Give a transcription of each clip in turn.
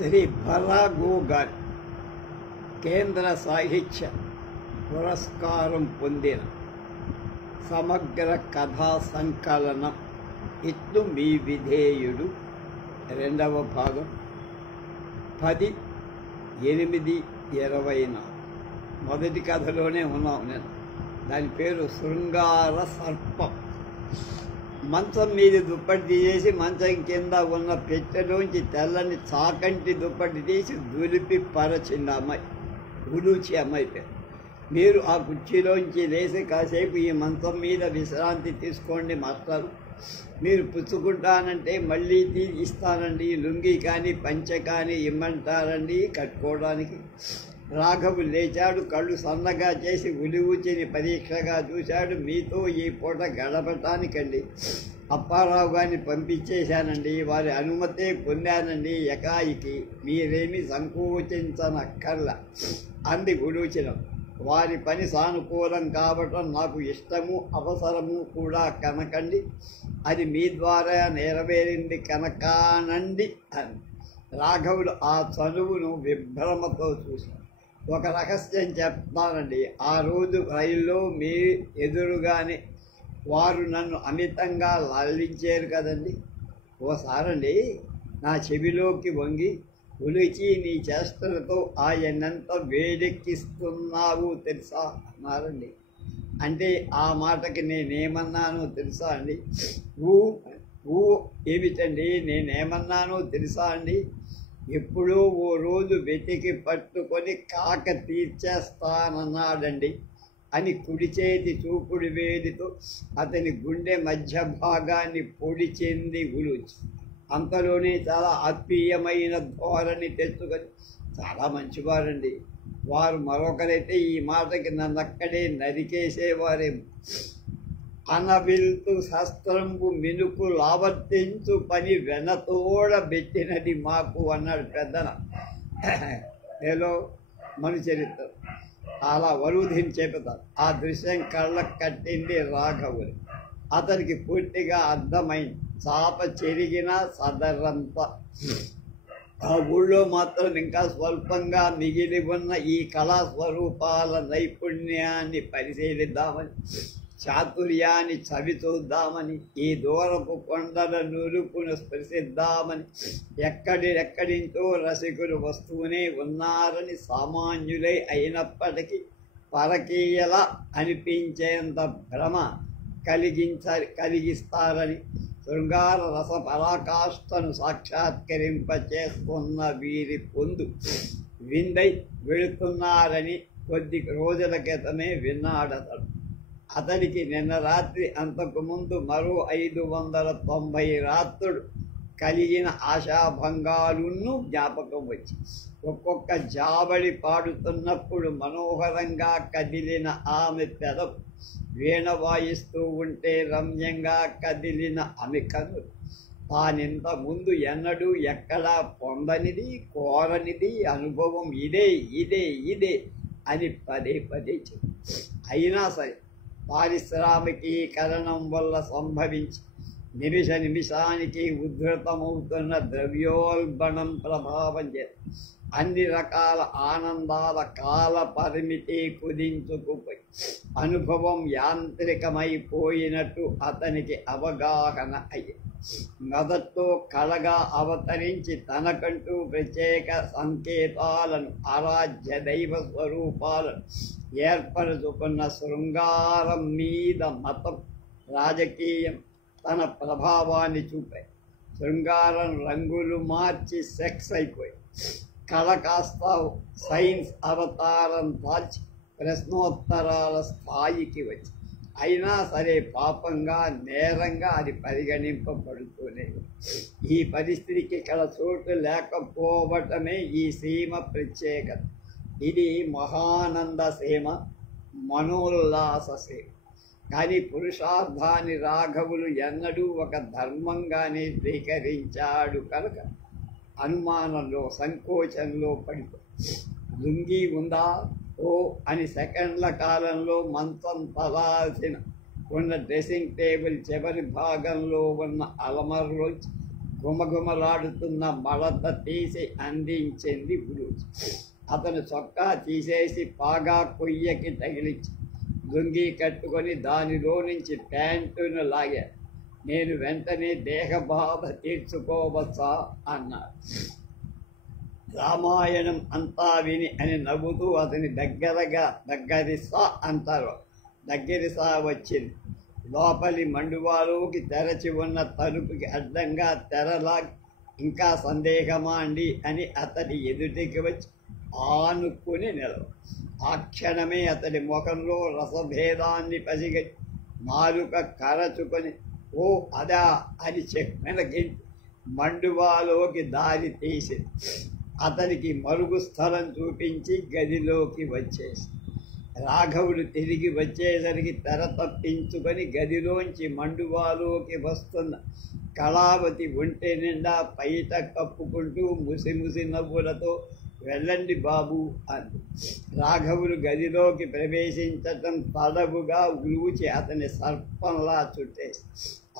శ్రీ బలాగో గారి కేంద్ర సాహిత్య పురస్కారం పొందిన సమగ్ర కథా సంకలనం ఇట్లు మీ విధేయుడు రెండవ భాగం 10/8/24. మొదటి కథలోనే ఉన్నాం నేను. దాని పేరు శృంగార సర్పం. మంచం మీద దుప్పటి తీసేసి మంచం కింద ఉన్న పెట్టెలోంచి తెల్లని చాకంటి దుప్పటి తీసి దులిపి పరచింది అమ్మాయి. ఉలూచి అమ్మాయి పేరు. మీరు ఆ కుర్చీలోంచి లేచి కాసేపు ఈ మంచం మీద విశ్రాంతి తీసుకోండి మాస్టారు. మీరు పుచ్చుకుంటానంటే మళ్ళీ ఇస్తానండి. లుంగి కానీ పంచె కానీ ఇమ్మంటారండి కట్టుకోవడానికి. రాఘవు లేచాడు. కళ్ళు సన్నగా చేసి ఉలివుచిని పరీక్షగా చూశాడు. మీతో ఈ పూట గడపటానికండి అప్పారావు గారిని పంపించేశానండి. వారి అనుమతే పొందానండి. ఎకాయికి మీరేమి సంకోచించనక్కర్లా అంది ఉలూచినం. వారి పని సానుకూలం కావటం నాకు ఇష్టము అవసరము కూడా కనకండి. అది మీ ద్వారా నెరవేరింది కనకానండి అని రాఘవుడు ఆ చనువును విభ్రమతో చూశాడు. ఒక రహస్యం చెప్తానండి. ఆ రోజు రైల్లో మీ ఎదురుగానే వారు నన్ను అమితంగా లాలించారు కదండి. ఓసారండి నా చెవిలోకి వంగి, ఉలిచి నీ చేష్టలతో ఆయనంత వేడెక్కిస్తున్నావు తెలుసా అన్నారండి. అంటే ఆ మాటకి నేనేమన్నానో తెలుసా అండి? ఊ ఏమిటండి నేనేమన్నానో తెలుసా అండి? ఎప్పుడో ఓ రోజు వెతికి పట్టుకొని కాక తీర్చేస్తానన్నాడండి అని కుడి చేతి చూపుడు వేదితో అతని గుండె మధ్య భాగాన్ని పొడిచింది ఉలూచి. అంతలోనే చాలా ఆత్మీయమైన ధోరణి తెచ్చుకొని, చాలా మంచివారండి వారు, మరొకరైతే ఈ మాటకి నన్నక్కడే నరికేసేవారేమో. అనవిల్తు శస్త్రంబు మినుకు లావర్తించు పని వెనతోడ పెట్టినది మాకు అన్నాడు పెద్దన. ఏలో మను చరిత్ర అలా వరుధిని చెబుతారు. ఆ దృశ్యం కళ్ళకు కట్టింది రాఘవుని. అతనికి పూర్తిగా అర్థమైంది. చాప చెరిగిన సదరంతా. ఆ ఊళ్ళో మాత్రం ఇంకా స్వల్పంగా మిగిలి ఉన్న ఈ కళాస్వరూపాల నైపుణ్యాన్ని పరిశీలిద్దామని, చాతుర్యాన్ని చవి చూద్దామని, ఈ దూరపు కొండల నురుపును స్పృశిద్దామని ఎక్కడెక్కడించో రసికులు వస్తూనే ఉన్నారని, సామాన్యులై అయినప్పటికీ పరకీయల అనిపించేంత భ్రమ కలిగిస్తారని, శృంగార రస పరాకాష్ఠను సాక్షాత్కరింపచేసుకున్న వీరి పొందు విందై వెళుతున్నారని కొద్ది రోజుల క్రితమే విన్నాడతడు. అతనికి నిన్న రాత్రి అంతకుముందు మరో 590 రాత్రులు కలిగిన ఆశాభంగాలును జ్ఞాపకం వచ్చి, ఒక్కొక్క జాబడి పాడుతున్నప్పుడు మనోహరంగా కదిలిన ఆమె పెదవు, వీణ వాయిస్తూ ఉంటే రమ్యంగా కదిలిన ఆమె కన్నులు, తానింత ముందు ఎన్నడూ ఎక్కడా పొందనిది కోరనిది అనుభవం ఇదే ఇదే ఇదే అని పదే పదే చెప్పి, అయినా సరే పారిశ్రామికీకరణం వల్ల సంభవించి నిమిషానికి ఉద్ధృతమవుతున్న ద్రవ్యోల్బణం ప్రభావం చేత అన్ని రకాల ఆనందాల కాల పరిమితి కుదించుకుపోయి అనుభవం యాంత్రికమైపోయినట్టు అతనికి అవగాహన అయ్యి, మొదట్లో కళగా అవతరించి తనకంటూ ప్రత్యేక సంకేతాలను, ఆరాధ్య దైవ స్వరూపాలను ఏర్పరచుకున్న శృంగారం మీద మతం, రాజకీయం తన ప్రభావాన్ని చూపాయి. శృంగారం రంగులు మార్చి సెక్స్ అయిపోయి, కళ కాస్త సైన్స్ అవతారం దాల్చి ప్రశ్నోత్తరాల స్థాయికి వచ్చి, అయినా సరే పాపంగా నేరంగా అది పరిగణింపబడుతూనే. ఈ పరిస్థితికి ఇక్కడ చోటు లేకపోవటమే ఈ సీమ ప్రత్యేకత. ఇది మహానంద సీమ, మనోల్లాస సీమ. కానీ పురుషార్థాన్ని రాఘవులు ఎన్నడూ ఒక ధర్మంగానే స్వీకరించాడు కనుక అనుమానంలో సంకోచంలో పడిపో, లుంగి ఉందా ఓ అని సెకండ్ల కాలంలో మంచం తలాల్సిన ఉన్న డ్రెస్సింగ్ టేబుల్ చివరి భాగంలో ఉన్న అలమరలోంచి గుమగుమలాడుతున్న మడత తీసి అందించింది గురూజీ. అతను చొక్కా తీసేసి పాగా కొయ్యకి తగిలించి లుంగీ కట్టుకొని దానిలో నుంచి ప్యాంటును లాగాడు. నేను వెంటనే దేహబాధ తీర్చుకోవచ్చా అన్నాడు. రామాయణం అంతా విని అని నవ్వుతూ అతని దగ్గరిసా అంటారు. దగ్గరిసా వచ్చింది. లోపలి మండువాలోకి తెరచి ఉన్న తలుపుకి అడ్డంగా తెరలాగి ఇంకా సందేహమా అండి అని అతడి ఎదుటికి వచ్చి ఆనుకుని నిలవ. ఆ క్షణమే అతడి ముఖంలో రసభేదాన్ని పసిగట్టి నాలుక కరచుకొని ఓ అదా అని చెప్పినకి మండువాలోకి దారి తీసింది. అతనికి మరుగు స్థలం చూపించి గదిలోకి వచ్చేసి రాఘవుడు తిరిగి వచ్చేసరికి తెర తప్పించుకొని గదిలోంచి మండువాలోకి వస్తున్న కళావతి ఒంటె నిండా పైట కప్పుకుంటూ ముసిముసి నవ్వులతో వెళ్ళండి బాబు అంది. రాఘవుడు గదిలోకి ప్రవేశించటం తడవుగా ఉలుచి అతని సర్పంలా చుట్టేసి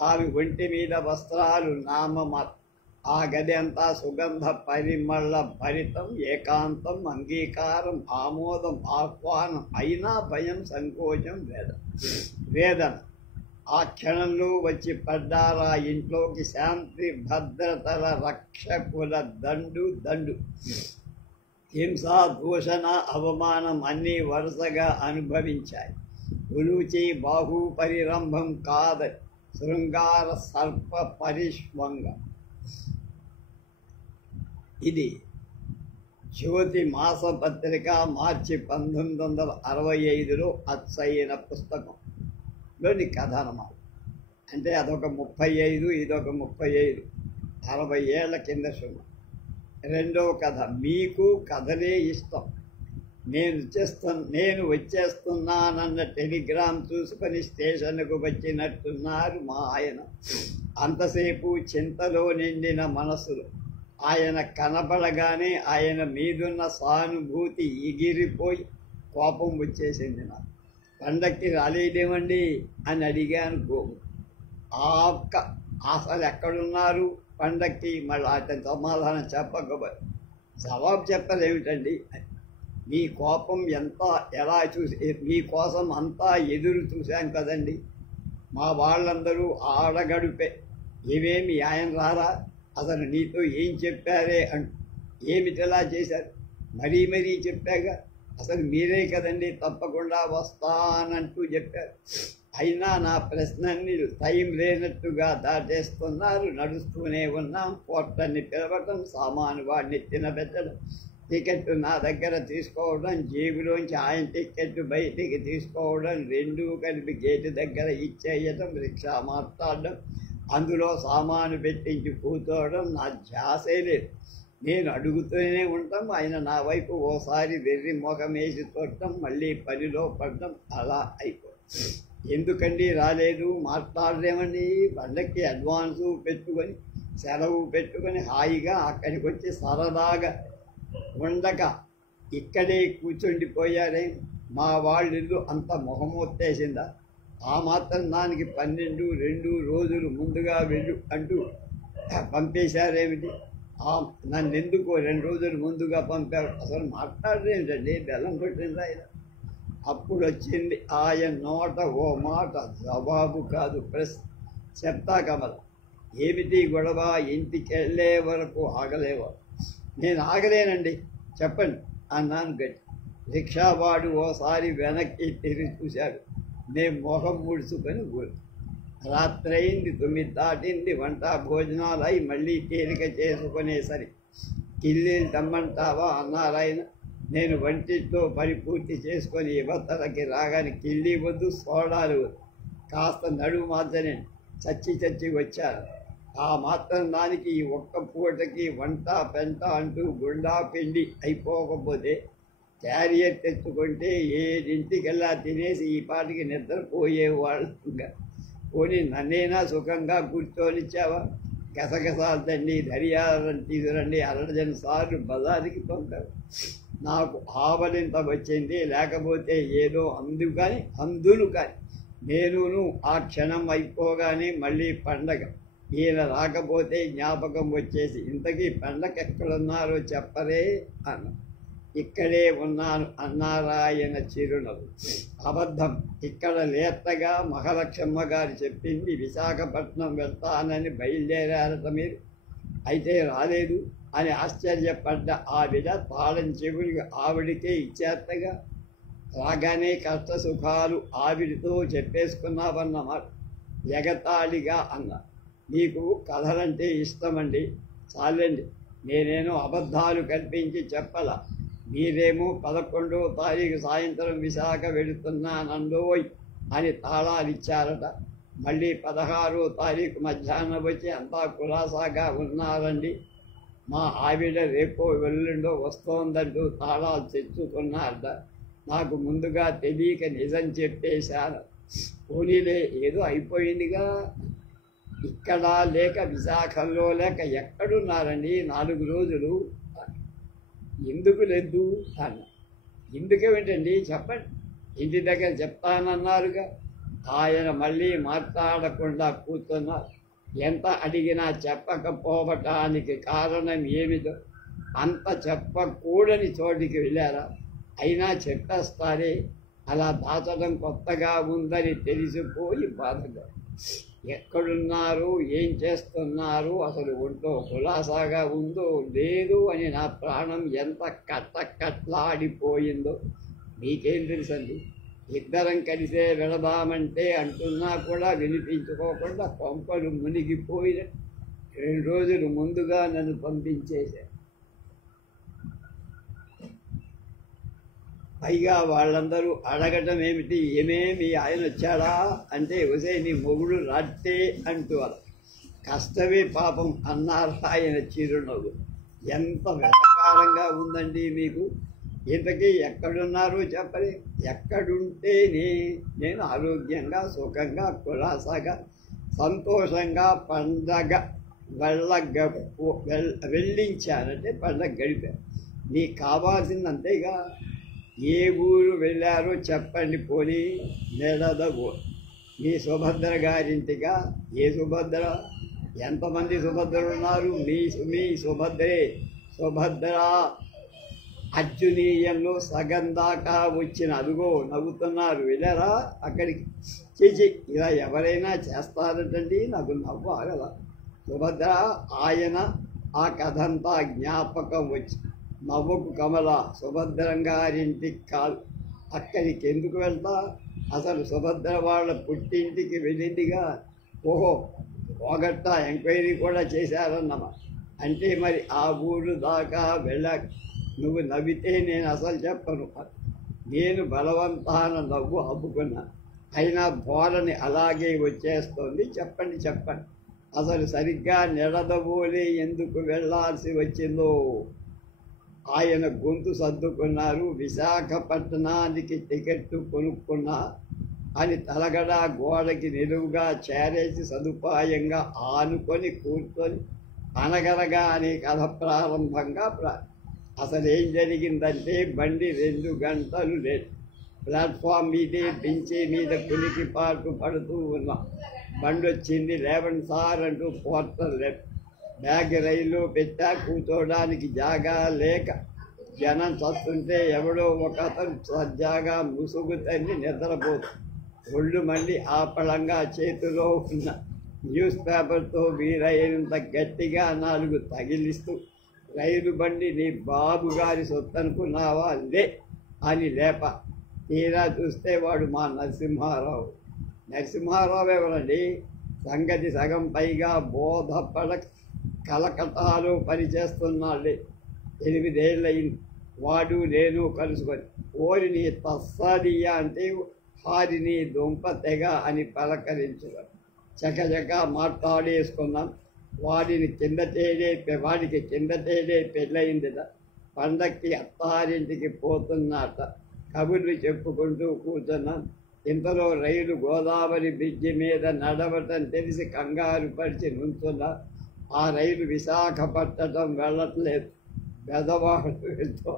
ఆమె ఒంటి మీద వస్త్రాలు నామమాత్రం. ఆ గది అంతా సుగంధ పరిమళ భరితం, ఏకాంతం, అంగీకారం, ఆమోదం, ఆహ్వానం, అయినా భయం, సంకోచం, వేదన. ఆ క్షణంలో వచ్చి పడ్డారా ఇంట్లోకి శాంతి భద్రతల రక్షకుల దండు. హింస, దూషణ, అవమానం అన్నీ వరుసగా అనుభవించాయి. ఉలూచి బాహుపరిరంభం కాదని శృంగార సర్ప పరిష్వంగం. ఇది జ్యోతి మాసపత్రిక మార్చి 1965లో అచ్చయిన పుస్తకంలోని కథనమాట. అంటే అదొక 35, ఇదొక 35, 60 ఏళ్ల కింద శుభం. రెండవ కథ మీకు కథలే ఇష్టం. నేను వచ్చేస్తున్నానన్న టెలిగ్రామ్ చూసుకొని స్టేషన్కు వచ్చినట్టున్నారు మా ఆయన. అంతసేపు చింతలో నిండిన మనసులో ఆయన కనపడగానే ఆయన మీదున్న సానుభూతి ఎగిరిపోయి కోపం వచ్చేసింది. నాకు పండక్కి రాలేదేమండి అని అడిగాను. గోము అసలు ఎక్కడున్నారు పండక్కి? మళ్ళీ అతని సమాధానం చెప్పకపోయి జవాబు చెప్పలేమిటండి, మీ కోపం ఎలా చూసి మీకోసం అంతా ఎదురు చూశాం కదండి. మా వాళ్ళందరూ ఆడగడుపే. ఏమేమి ఆయన రారా, అసలు నీతో ఏం చెప్పారే అంటూ ఏమిటలా చేశారు? మరీ చెప్పాగా, అసలు మీరే కదండి తప్పకుండా వస్తానంటూ చెప్పారు. అయినా నా ప్రశ్నని టైం లేనట్టుగా దాటేస్తున్నారు. నడుస్తూనే ఉన్నాం. పోర్టర్ని పిలవటం, సామాను వాడిని తినబెట్టడం, టికెట్ నా దగ్గర తీసుకోవడం, జేబులోంచి ఆయన టికెట్ బయటికి తీసుకోవడం, రెండూ కలిపి గేటు దగ్గర ఇచ్చేయటం, రిక్షా మాట్లాడడం, అందులో సామాను పెట్టించి కూర్చోవడం నా ధ్యాసే లేదు. నేను అడుగుతూనే ఉంటాం. ఆయన నా వైపు ఓసారి వెర్రి మొఖమేసి చూడటం, మళ్ళీ పనిలో పడడం, అలా అయిపోతుంది. ఎందుకండి రాలేదు? మాట్లాడలేమండి. పండక్కి అడ్వాన్సు పెట్టుకొని సెలవు పెట్టుకొని హాయిగా అక్కడికి వచ్చి సరదాగా ఉండక ఇక్కడే కూర్చుండిపోయారే. మా వాళ్ళిల్లు అంత మొహమొత్తేసిందా? ఆ మాత్రం దానికి 12 రోజులు ముందుగా వెళ్ళు అంటూ పంపేశారేమిటి? నన్ను ఎందుకో 2 రోజులు ముందుగా పంపారు? అసలు మాట్లాడరేంటండి? బెల్లం కొట్టిందా ఇలా? అప్పుడు వచ్చింది ఆయన నోట ఓ మాట, జవాబు కాదు ప్రశ్న. చెప్తా కమల, ఏమిటి గొడవ? ఇంటికి వెళ్ళే వరకు ఆగలేవా? నేను ఆగలేనండి, చెప్పండి అన్నాను గట్టి. రిక్షావాడు ఓసారి వెనక్కి తిరిగి చూశాడు. నేను మొహం ముడుచుకొని ఊరు. రాత్రయింది, 9 దాటింది. వంట భోజనాలు అయి మళ్ళీ తేలిక చేసుకునేసరి కిల్లీలు తెమ్మంటావా అన్నారాయన. నేను వంటిట్లో పని పూర్తి చేసుకొని యువతలకి రాగానే కిల్లీ వద్దు, సోడాలు వద్దు, కాస్త నడుము మాత్రమే చచ్చి వచ్చారు. ఆ మాత్రం దానికి ఈ ఒక్క పూటకి వంట పెంట అంటూ గుండా పిండి అయిపోకపోతే క్యారియర్ తెచ్చుకుంటే 7ంటికల్లా తినేసి ఈ పాటికి నిద్రపోయేవాళ్ళుగా. పోనీ నన్నైనా సుఖంగా కూర్చోనిచ్చావా? గసగసాలు తండి, ధరియాలని తీసురండి 60 సార్లు బజారుకి పంపారు. నాకు ఆవలింత వచ్చింది. లేకపోతే ఏదో అందులు కానీ నేనును ఆ క్షణం అయిపోగానే మళ్ళీ పండగ. ఈయన రాకపోతే జ్ఞాపకం వచ్చేసి ఇంతకీ పండగెక్కడున్నారో చెప్పరే అన్న. ఇక్కడే ఉన్నాను అన్నారాయన చిరునవ్వు. అబద్ధం. ఇక్కడ లేతగా మహాలక్ష్మమ్మ గారు చెప్పింది విశాఖపట్నం వెళ్తానని బయలుదేరారట మీరు, అయితే రాలేదు అని ఆశ్చర్యపడ్డ ఆవిడ తాళం చెవులు ఆవిడికే ఇచ్చేత్తగా. రాగానే కష్ట సుఖాలు ఆవిడితో చెప్పేసుకున్నావన్నమాట ఎగతాళిగా అన్న. మీకు కథలంటే ఇష్టమండి, చాలండి, నేనేనో అబద్ధాలు కల్పించి చెప్పలా. మీరేమో 11వ తారీఖు సాయంత్రం విశాఖ వెళుతున్నానండోయ్ అని తాళాలిచ్చారట. మళ్ళీ 16వ తారీఖు మధ్యాహ్నం వచ్చి అంతా కులాసాగా ఉన్నారండి. మా ఆవిడ రేపో వెల్లుండో వస్తోందంటూ తాళాలు తెచ్చుకున్నారట. నాకు ముందుగా తెలియక నిజం చెప్పేశాను. పోనీలే, ఏదో అయిపోయిందిగా. ఇక్కడ లేక విశాఖలో లేక ఎక్కడున్నారండి 4 రోజులు? ఎందుకు లేదు అన్న. ఎందుకేమిటండి చెప్పండి, ఇంటి దగ్గర చెప్తానన్నారుగా. ఆయన మళ్ళీ మాట్లాడకుండా కూర్చున్నారు. ఎంత అడిగినా చెప్పకపోవటానికి కారణం ఏమిటో. అంత చెప్పకూడని చోటికి వెళ్ళారా? అయినా చెప్పేస్తారే. అలా దాచడం కొత్తగా ఉందని తెలిసిపోయి బాధగా. ఎక్కడున్నారు, ఏం చేస్తున్నారు, అసలు ఒంట్లో కులాసాగా ఉందో లేదు అని నా ప్రాణం ఎంత కట్టకట్లాడిపోయిందో మీకేం తెలుసండి. ఇద్దరం కలిసే వెళదామంటే అంటున్నా కూడా వినిపించుకోకుండా కొంపలు మునిగిపోయిన 2 రోజులు ముందుగా నన్ను పంపించేశారు. పైగా వాళ్ళందరూ అడగటం ఏమిటి, ఏమేమి ఆయన వచ్చాడా అంటే, ఒసే నీ మొగుడు రాట్టే అంటూ కష్టమే పాపం అన్నారు ఆయన చిరునవ్వు. ఎంత వెటకారంగా ఉందండి మీకు. ఇంతకీ ఎక్కడున్నారో చెప్పలే. ఎక్కడుంటేనే నేను ఆరోగ్యంగా సుఖంగా కులాసాగా సంతోషంగా పండగ వెళ్ళించానంటే పండగ గడిపాను. నీకు కావాల్సింది అంతేగా. ఏ ఊరు వెళ్ళారో చెప్పండి. పోనీ నెలదవు మీ సుభద్ర గారింటిగా. ఏ సుభద్ర? ఎంతమంది సుభద్రలు ఉన్నారు? మీ సుభద్రే. సుభద్ర అర్జునీయంలో సగం దాకా వచ్చిన అదుగో నవ్వుతున్నారు. వెళ్ళారా అక్కడికి? చేచి ఇలా ఎవరైనా చేస్తారటండి. నాకు నవ్వు ఆగదా. సుభద్ర ఆయన ఆ కథంతా జ్ఞాపకం వచ్చి నవ్వకు కమల. సుభద్రంగారింటికి కాదు, అక్కడికి ఎందుకు వెళ్తా? అసలు సుభద్ర వాళ్ళ పుట్టింటికి వెళ్ళిందిగా. ఓహో, పోగట్ట ఎంక్వైరీ కూడా చేశారన్నమా. అంటే మరి ఆ ఊరు దాకా నువ్వు నవ్వితే నేను అసలు చెప్పను. నేను బలవంతాన నవ్వు అబ్బుకున్నా. అయినా ధోరణి అలాగే వచ్చేస్తోంది. చెప్పండి చెప్పండి, అసలు సరిగ్గా నిడదవోలే ఎందుకు వెళ్ళాల్సి వచ్చిందో. ఆయన గొంతు సర్దుకున్నారు. విశాఖపట్నానికి టికెట్టు కొనుక్కున్నా అని తలగడ గోడకి నిలువుగా చేరేసి సదుపాయంగా ఆనుకొని కూర్చొని అనగనగా అనే కథ ప్రారంభంగా అసలేం జరిగిందంటే, బండి 2 గంటలు లేదు. ప్లాట్ఫామ్ మీదే బెంచీ మీద కులికి పాటు పడుతూ ఉన్నాం. బండి వచ్చింది. లేవండి సార్ అంటూ పోర్టర్ లేదు. బ్యాగ్ రైల్లో పెట్టా. కూర్చోడానికి జాగా లేక జనం చస్తుంటే ఎవడో ఒక అతను సజ్జాగా ముసుగు తల్లి నిద్రపోతు ఒళ్ళు మండి ఆపళంగా చేతిలో ఉన్న న్యూస్ పేపర్తో వీరైనంత గట్టిగా 4 తగిలిస్తూ, రైలు బండి నీ బాబు గారి సొత్తనుకున్నావా లే అని లేప. తీరా చూస్తే వాడు మా నరసింహారావు. నరసింహారావు ఎవరండి? సంగతి సగం పైగా బోధపడ కలకటాలో పనిచేస్తున్నాళ్ళే. 8 ఏళ్ళయింది. వాడు నేను కలుసుకొని ఓరిని తస్సాదియా అంటే హారిని దుంప తెగ అని పలకరించుకొని చకచక మాట్లాడేసుకున్నాం. వాడికి కింద తేడే పెళ్ళయిందిట. పండక్కి అత్తారింటికి పోతున్నట. కబుర్లు చెప్పుకుంటూ కూర్చున్నాం. ఇంతలో రైలు గోదావరి బ్రిడ్జి మీద నడవటం తెలిసి కంగారు పరిచి నుంచున్నా. ఆ రైలు విశాఖపట్నం వెళ్ళట్లేదు. వెధవాడు వెళ్తూ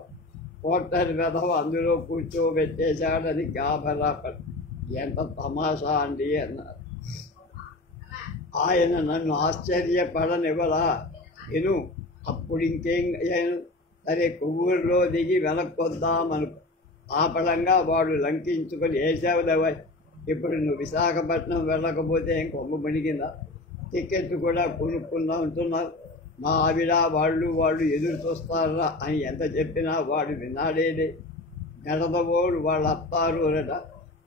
పోటర్ వెధవ అందులో కూర్చోబెట్టేశాడని గాభరా ఎంత తమాషా అండి అన్నారు. ఆయన నన్ను ఆశ్చర్యపడనివ్వలా. విను, అప్పుడు ఇంకేం అయ్యాను, సరే కొవ్వూరులో దిగి వెనక్కొద్దామనుకో. ఆపడంగా వాడు లంకించుకొని వేసావులేవా, ఇప్పుడు నువ్వు విశాఖపట్నం వెళ్ళకపోతే ఏం కొమ్మ మునిగిందా? టికెట్ కూడా కొనుక్కుందా ఉంటున్నారు. మా ఆవిడ వాళ్ళు ఎదురు చూస్తారా అని ఎంత చెప్పినా వాడు వినాడేదే. నెడదవోడు వాళ్ళ అత్తారు అరట.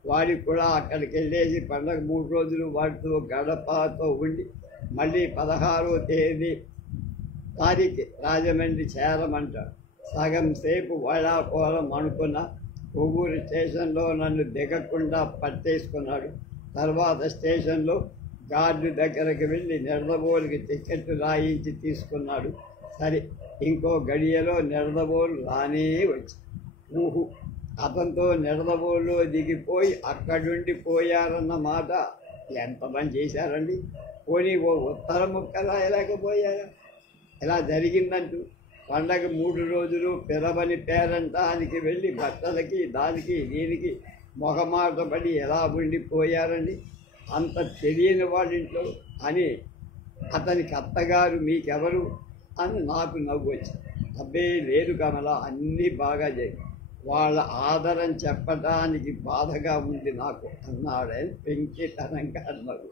వాడికి కూడా అక్కడికి వెళ్ళేసి పండగ 3 రోజులు వాటితో గడపతో ఉండి మళ్ళీ 16వ తారీఖు రాజమండ్రి చేరమంటాడు. సగం సేపు వాళ్ళకోలం అనుకున్న కొవ్వూరు స్టేషన్లో నన్ను దిగకుండా పట్టేసుకున్నాడు. తర్వాత స్టేషన్లో గార్డు దగ్గరకు వెళ్ళి నిడదవోలుకి టికెట్ రాయించి తీసుకున్నాడు. సరే, ఇంకో గడియలో నిడదవోలు రానే వచ్చి ఊహు అతనితో నిడదవోలులో దిగిపోయి అక్కడుండి పోయారన్న మాట. ఎంత పని చేశారండి. పోనీ ఓ ఉత్తర ముక్క రాయలేకపోయాయా? ఇలా జరిగిందంటూ పండగ 3 రోజులు పిలవని పేరంటానికి వెళ్ళి బట్టలకి దానికి దీనికి మొహమాట పడి ఎలా ఉండిపోయారండి. అంత తెలియని వాళ్ళింట్లో అని అతనికి అత్తగారు మీకెవరు అని నాకు నవ్వు వచ్చింది. అబ్బే లేదు కమల, అన్నీ బాగా జరిగి వాళ్ళ ఆదరం చెప్పడానికి బాధగా ఉంది నాకు అన్నాడని పెంకితనంగా అన్నారు.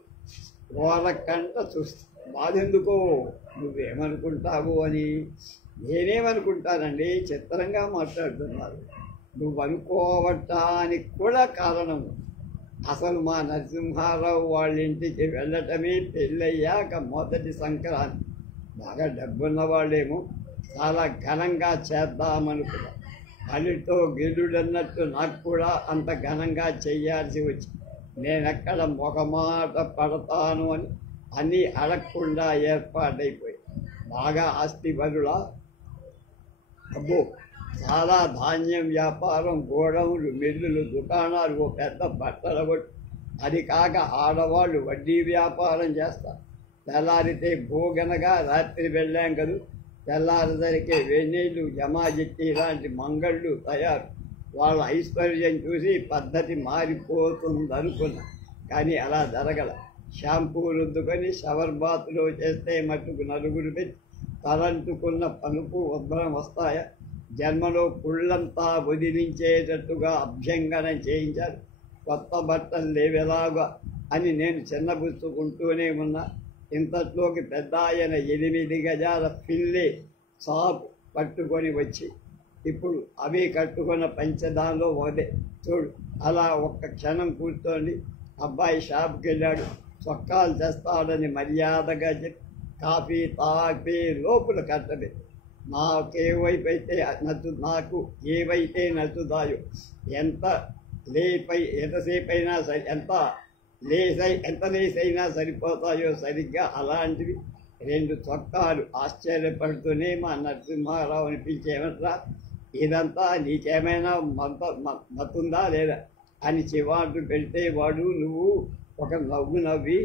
ఓరకంట చూస్తా బాధెందుకో, నువ్వేమనుకుంటావు అని. నేనేమనుకుంటానండి, చిత్రంగా మాట్లాడుతున్నారు. నువ్వు అనుకోవటానికి కూడా కారణం. అసలు మా నరసింహారావు వాళ్ళ ఇంటికి వెళ్ళటమే పెళ్ళయ్యాక మొదటి సంక్రాంతి. బాగా డబ్బున్న వాళ్ళేమో చాలా ఘనంగా చేద్దామనుకున్నా. అల్లితో గిల్లుడన్నట్టు నాకు కూడా అంత ఘనంగా చెయ్యాల్సి వచ్చి నేనెక్కడ మొగమాట పడతాను అని అన్నీ అడగకుండా ఏర్పాటైపోయి బాగా ఆస్తిపరులా. అబ్బో, చాలా ధాన్యం వ్యాపారం, గోడౌన్లు, మిల్లులు, దుకాణాలు, ఓ పెద్ద బట్టల కొట్టు. అది కాక ఆడవాళ్ళు వడ్డీ వ్యాపారం చేస్తారు. తెల్లారితే భోగనగా రాత్రి వెళ్ళాం కదూ, తెల్లారిసరికి వెన్నీళ్ళు, జమాజిట్టి ఇలాంటి మంగళ్ళు తయారు. వాళ్ళ ఐశ్వర్యం చూసి పద్ధతి మారిపోతుందనుకున్నా, కానీ అలా జరగల. షాంపూ రుద్దుకొని షవర్ బాత్లో చేస్తే మట్టుకు నలుగురు పెట్టి తలంటుకున్న పనుపు ఉద్భరం వస్తాయా? జన్మలో పుళ్ళంతా వదిలించేటట్టుగా అభ్యంగనం చేయించారు. కొత్త బట్టలు లేవెలాగా అని నేను చిన్నబుచ్చుకుంటూనే ఉన్నా. ఇంతట్లోకి పెద్ద ఆయన 8 గజాల పిల్లి సాపు పట్టుకొని వచ్చి ఇప్పుడు అవి కట్టుకున్న పంచదానిలో వదే చూడు. అలా ఒక్క క్షణం కూర్చోండి. అబ్బాయి షాప్కి వెళ్ళాడు, చొక్కాలు తెస్తాడని మర్యాదగా చెప్పి కాఫీ తాపి లోపల కట్టది. నాకు ఏవైతే నచ్చుతాయో, ఎంతసేపు అయినా సరే, ఎంత లేసైనా సరిపోతాయో సరిగ్గా అలాంటివి 2 చొక్కాలు. ఆశ్చర్యపడుతూనే మా నరసింహారావు అనిపించేమంటరా, ఇదంతా నీకేమైనా మతుందా లేదా అని చివాట్లు పెడితే వాడు నువ్వు ఒక నవ్వు నవ్వి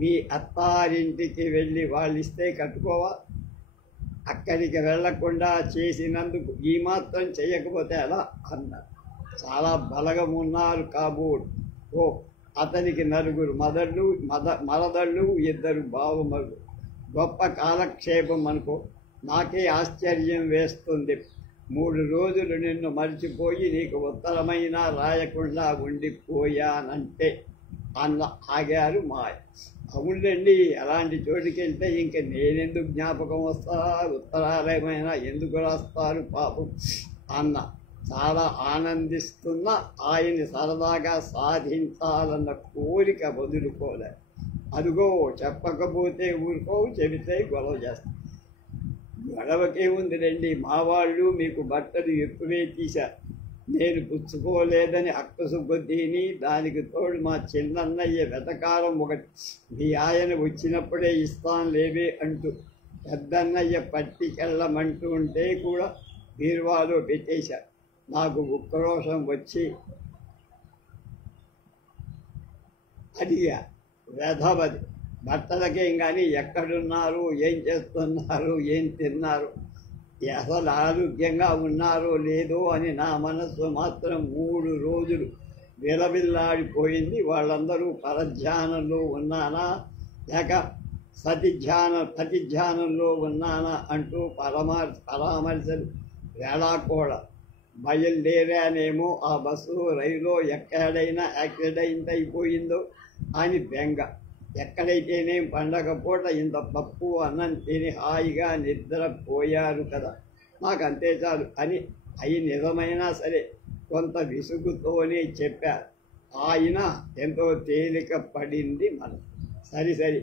మీ అత్తారింటికి వెళ్ళి వాళ్ళిస్తే కట్టుకోవా, అక్కడికి వెళ్లకుండా చేసినందుకు ఈ మాత్రం చేయకపోతే ఎలా అన్నారు. చాలా బలగమున్నారు కాబోడు. ఓ, అతనికి 4 మరదళ్ళు, 2 బావమరులు. గొప్ప కాలక్షేపం అనుకో. నాకే ఆశ్చర్యం వేస్తుంది. 3 రోజులు నిన్ను మర్చిపోయి నీకు ఉత్తరమైనా రాయకుండా ఉండిపోయానంటే అన్న ఆగారు మాయ. అవునండి, అలాంటి చోటుకి వెళ్తే ఇంక నేనెందుకు జ్ఞాపకం వస్తా, ఉత్తరాలయమైనా ఎందుకు రాస్తారు పాపం అన్న. చాలా ఆనందిస్తున్న ఆయన్ని సరదాగా సాధించాలన్న కోరిక వదులుకోలే. అదిగో, చెప్పకపోతే ఊరుకోవు, చెబితే గొడవ చేస్తారు. గొడవకే ఉందిలేండి, మా వాళ్ళు మీకు బట్టలు ఎక్కువే తీశారు. నేను పుచ్చుకోలేదని అక్కసు కొద్దీని, దానికి తోడు మా చిన్నన్నయ్య వెతకారం ఒకటి. మీ ఆయన వచ్చినప్పుడే ఇస్తాను లేవే అంటూ పెద్దన్నయ్య పట్టికెళ్ళమంటూ ఉంటే కూడా బీరువాలో పెట్టేశారు. నాకు ఉక్రోషం వచ్చి అడిగా, వెధవది బట్టలకేం కానీ ఎక్కడున్నారు, ఏం చేస్తున్నారు, ఏం తిన్నారు, అసలు ఆరోగ్యంగా ఉన్నారో లేదో అని నా మనస్సు మాత్రం 3 రోజులు విలవిల్లాడిపోయింది. వాళ్ళందరూ పరధ్యానంలో ఉన్నానా, లేక ప్రతిధ్యానంలో ఉన్నానా అంటూ పరామర్శలు వేళాకోళ బయలుదేరానేమో ఆ బస్సు రైల్లో ఎక్కడైనా యాక్సిడెంట్ అయిపోయిందో అని బెంగ. ఎక్కడైతేనేం పండగ పూట ఇంత పప్పు అన్నం తిని హాయిగా నిద్రపోయారు కదా, నాకు అంతే చాలు అని అయి నిజమైనా సరే కొంత విసుగుతోనే చెప్పారు. ఆయన ఎంతో తేలిక పడింది మనం. సరి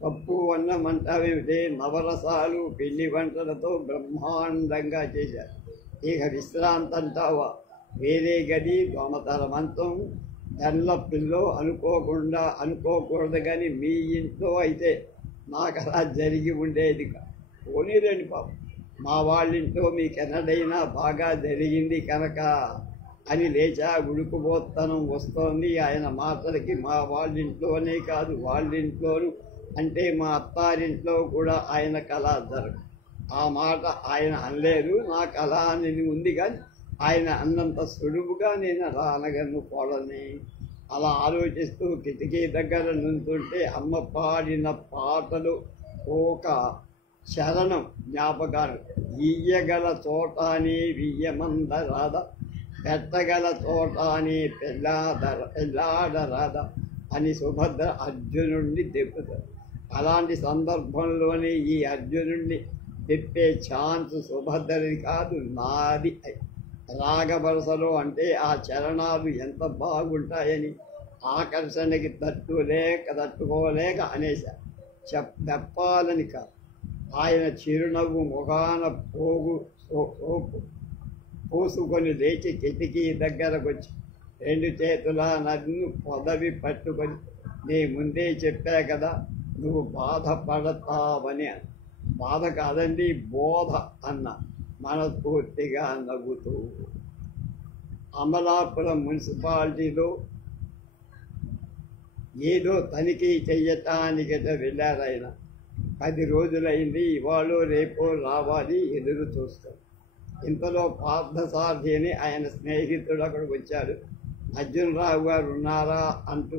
పప్పు అన్నం అంటావేమిటే, నవరసాలు పిండి వంటలతో బ్రహ్మాండంగా చేశారు. ఇక విశ్రాంతంటావా, వేరే గది, దోమతల మంచం, పిల్లో అనుకోకూడదు కానీ మీ ఇంట్లో అయితే నాకు అలా జరిగి ఉండేది. పోనీరండి పాపం, మా వాళ్ళింట్లో మీకెన్నడైనా బాగా జరిగింది కనుక అని లేచా. ఉడుకుబోత్తనం వస్తోంది ఆయన మాటలకి. మా వాళ్ళింట్లోనే కాదు, వాళ్ళింట్లోనూ అంటే మా అత్తారింట్లో కూడా ఆయన కళ జరగదు. ఆ మాట ఆయన అనలేదు, నాకు అలా అని ఉంది. కానీ ఆయన అన్నంత సులువుగా నేను అలా అనగలను కోడల్ని. అలా ఆలోచిస్తూ కిటికీ దగ్గర నుంచుంటే అమ్మ పాడిన పాటలు ఒక శరణం జ్ఞాపకాలు. ఇయ్యగల చోటాని వియ్యమంద రాధ, పెట్టగల చోటాని పెళ్ళాడరాధ అని సుభద్ర అర్జునుడిని తెప్పుతారు. అలాంటి సందర్భంలోనే ఈ అర్జునుడిని తెప్పే ఛాన్స్ సుభద్రది కాదు, నాది. రాగవరసలో అంటే ఆ చరణాలు ఎంత బాగుంటాయని ఆకర్షణకి తట్టుకోలేక అనేశారు. చెప్పాలని కాదు. ఆయన చిరునవ్వు ముఖాన పోసుకొని లేచి కిటికీ దగ్గరకు వచ్చి 2 చేతులా నన్ను పొదవి పట్టుకొని, నీ ముందే చెప్పా కదా నువ్వు బాధపడతావని. బాధ కాదండి, బోధ అన్న మనస్ఫూర్తిగా నవ్వుతూ. అమలాపురం మున్సిపాలిటీలో ఏదో తనిఖీ చెయ్యటానికి వెళ్ళారాయన. 10 రోజులైంది, ఇవాళ రేపో రావాలి, ఎదురు చూస్తాం. ఇంతలో పార్థసారథి అని ఆయన స్నేహితుడు అక్కడికి వచ్చాడు. అర్జునరావు గారు ఉన్నారా అంటూ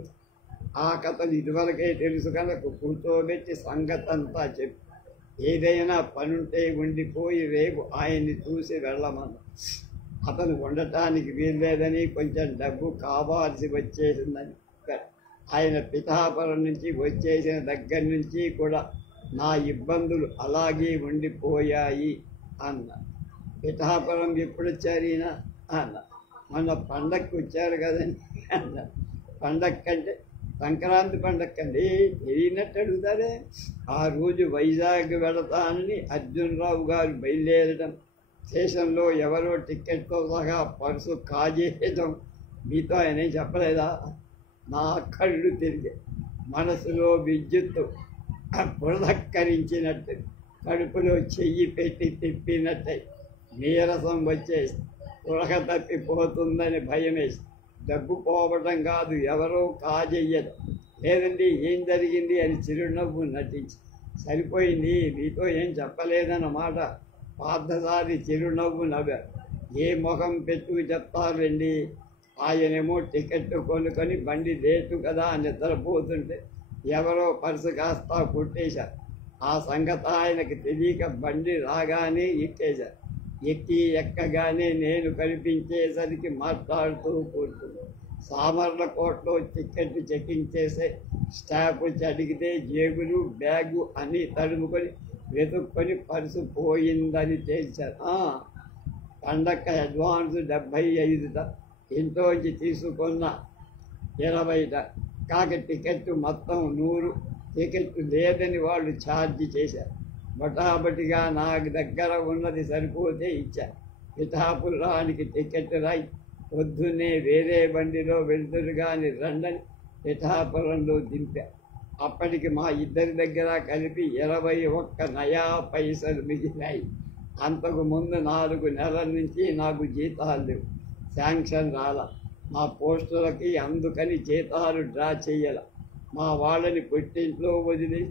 ఆ కథలు ఇదివరకే తెలుసు కనుక కూర్చోబెట్టి సంగతంతా చెప్పి, ఏదైనా పనుంటే ఉండిపోయి రేపు ఆయన్ని చూసి వెళ్ళమన్నా. అతను ఉండటానికి వీల్లేదని, కొంచెం డబ్బు కావాల్సి వచ్చేసిందని. ఆయన పిఠాపురం నుంచి వచ్చేసిన దగ్గర నుంచి కూడా నా ఇబ్బందులు అలాగే ఉండిపోయాయి అన్న. పిఠాపురం ఎప్పుడు వచ్చారు ఈయన అన్న. మొన్న పండగకి వచ్చారు కదండి అన్న. పండగ కంటే సంక్రాంతి పండగకండి, తెలియనట్టు అడుగుతారే. ఆ రోజు వైజాగ్ వెళతానని అర్జునరావు గారు బయలుదేరడం, స్టేషన్లో ఎవరో టికెట్తో సహా పర్సు కాజేయడం మీతో ఆయన ఏం చెప్పలేదా? నా కళ్ళు తిరిగి మనసులో విద్యుత్తు పురదక్కరించినట్టు, కడుపులో చెయ్యి పెట్టి తిప్పినట్టయి నీరసం వచ్చేసి ఉరక తప్పిపోతుందని భయమేసి, డబ్బు పోవటం కాదు, ఎవరో కాజెయ్యదు. లేదండి ఏం జరిగింది అని చిరునవ్వు నటించి, సరిపోయింది మీతో ఏం చెప్పలేదన్నమాట. పార్థసారి చిరునవ్వు నవ్వారు. ఏ ముఖం పెట్టుకు చెప్తారండి? ఆయనేమో టికెట్ కొనుక్కొని బండి లేటు కదా నిద్రపోతుంటే ఎవరో పర్సు కాస్త కొట్టేశారు. ఆ సంగతి ఆయనకి తెలియక బండి రాగానే ఎక్కేశారు. ఎక్కగానే నేను కనిపించేసరికి మాట్లాడుతూ కూర్చుంది. సామర్లకోటలో టికెట్ చెకింగ్ చేసే స్టాఫ్ అడిగితే జేబులు బ్యాగు అన్నీ తడుముకొని వెతుక్కొని పర్సు పోయిందని తేల్చారు. పండగ అడ్వాన్స్ 75 ఇంట్లోంచి తీసుకున్న 20 కాక టికెట్ మొత్తం 100. టికెట్ లేదని వాళ్ళు ఛార్జ్ చేశారు. బటాబటిగా నాకు దగ్గర ఉన్నది సరిపోతే ఇచ్చా. పిఠాపురానికి టికెట్ రాయి, పొద్దున్నే వేరే బండిలో వెళ్తురు కానీ రండని పిఠాపురంలో దింపా. అప్పటికి మా ఇద్దరి దగ్గర కలిపి 21 నయా పైసలు మిగిలాయి. అంతకు ముందు 4 నెలల నుంచి నాకు జీతాలు లేవు, శాంక్షన్ రాల. మా పోస్టులకి అందుకని జీతాలు డ్రా చెయ్యాల. మా వాళ్ళని పుట్టింట్లో వదిలి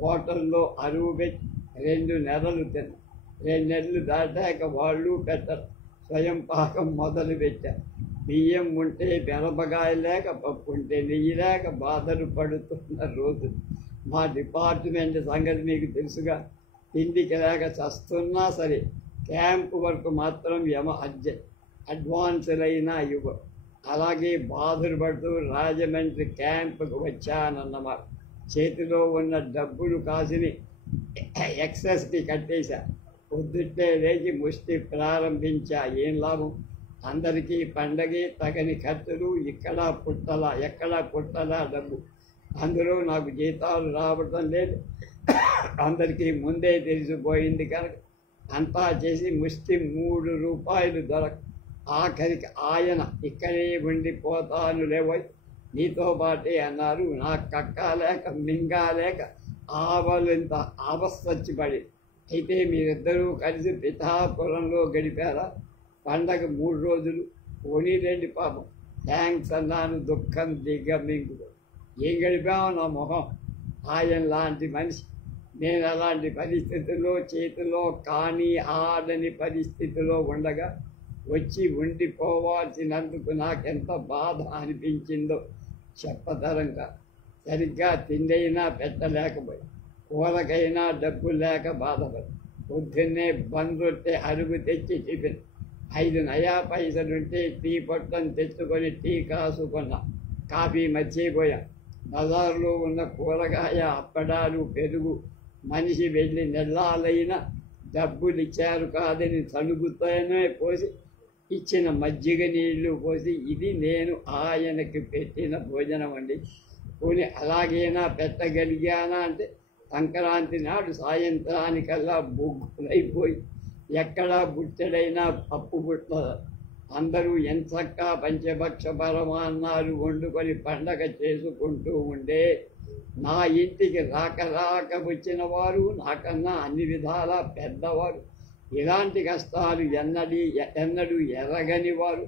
హోటల్లో అరువు పెట్టి 2 నెలలు తిన్న. 2 నెలలు దాటాక వాళ్ళు పెట్టరు. స్వయం పాకం మొదలు పెట్టారు. బియ్యం ఉంటే బెనపకాయ లేక, పప్పు ఉంటే నెయ్యి లేక బాధలు పడుతున్న రోజు. మా డిపార్ట్మెంట్ సంగతి మీకు తెలుసుగా. తిండికి లేక చస్తున్నా సరే క్యాంపు వరకు మాత్రం అడ్వాన్సులైనా ఇవ్వరు. అలాగే బాధలు పడుతూ రాజమండ్రి క్యాంపుకు వచ్చానన్నమాట. చేతిలో ఉన్న డబ్బులు కాసిని ఎక్సెస్కి కట్టేశా. పొద్దుట్టే లేచి ముష్టి ప్రారంభించా. ఏం లాభం? అందరికీ పండగే తగని ఖర్చులు, ఎక్కడా పుట్టలా డబ్బు. అందులో నాకు జీతాలు రావటం లేదు. అందరికీ ముందే తెలిసిపోయింది కనుక అంతా చేసి ముష్టి 3 రూపాయలు ఆఖరికి ఆయన ఇక్కడే ఉండిపోతాను లేవోయ్ నీతో పాటే అన్నారు. నాకు కక్కాలేక మింగాలేక ఆవలింత అవస్థచ్చిపడి. అయితే మీరిద్దరూ కలిసి పిఠాపురంలో గడిపారా? పండగ 3 రోజులు. పోనీలేండి పాపం. థ్యాంక్స్ అన్నాను దుఃఖం దిగ్గమింగు. ఏం గడిపావు నా మొహం. ఆయన లాంటి మనిషి నేను అలాంటి పరిస్థితుల్లో చేతిలో కానీ ఆడని పరిస్థితిలో ఉండగా వచ్చి ఉండిపోవాల్సినందుకు నాకెంత బాధ అనిపించిందో చెప్పతరంగా. సరిగ్గా తిండైనా పెట్టలేకపోయి, కూరకైనా డబ్బు లేక బాధపడి పొద్దున్నే బందొట్టే అరుగు తెచ్చి టిఫిన్ 5 నయా పైసలుంటే టీ పొట్టం తెచ్చుకొని టీ కాసుకున్నా. కాఫీ మర్చిపోయా. బజార్లో ఉన్న కూరగాయ, అప్పడాలు, పెరుగు మనిషి వెళ్ళి నెల్లాలైనా డబ్బులు ఇచ్చారు కాదని సణుగుతూనే పోసి ఇచ్చిన మజ్జిగ నీళ్లు పోసి ఇది నేను ఆయనకి పెట్టిన భోజనం అండి. పోనీ అలాగైనా పెట్టగలిగానా అంటే సంక్రాంతి నాడు సాయంత్రానికల్లా బొగ్గులైపోయి ఎక్కడా బుట్టెడైనా పప్పు బుట్ట. అందరూ ఎంచక్కా పంచభక్ష పరమాన్నాలు వండుకొని పండగ చేసుకుంటూ ఉండే నా ఇంటికి రాక వచ్చిన వారు నాకన్నా అన్ని విధాలా పెద్దవారు, ఇలాంటి కష్టాలు ఎన్నడూ ఎరగని వారు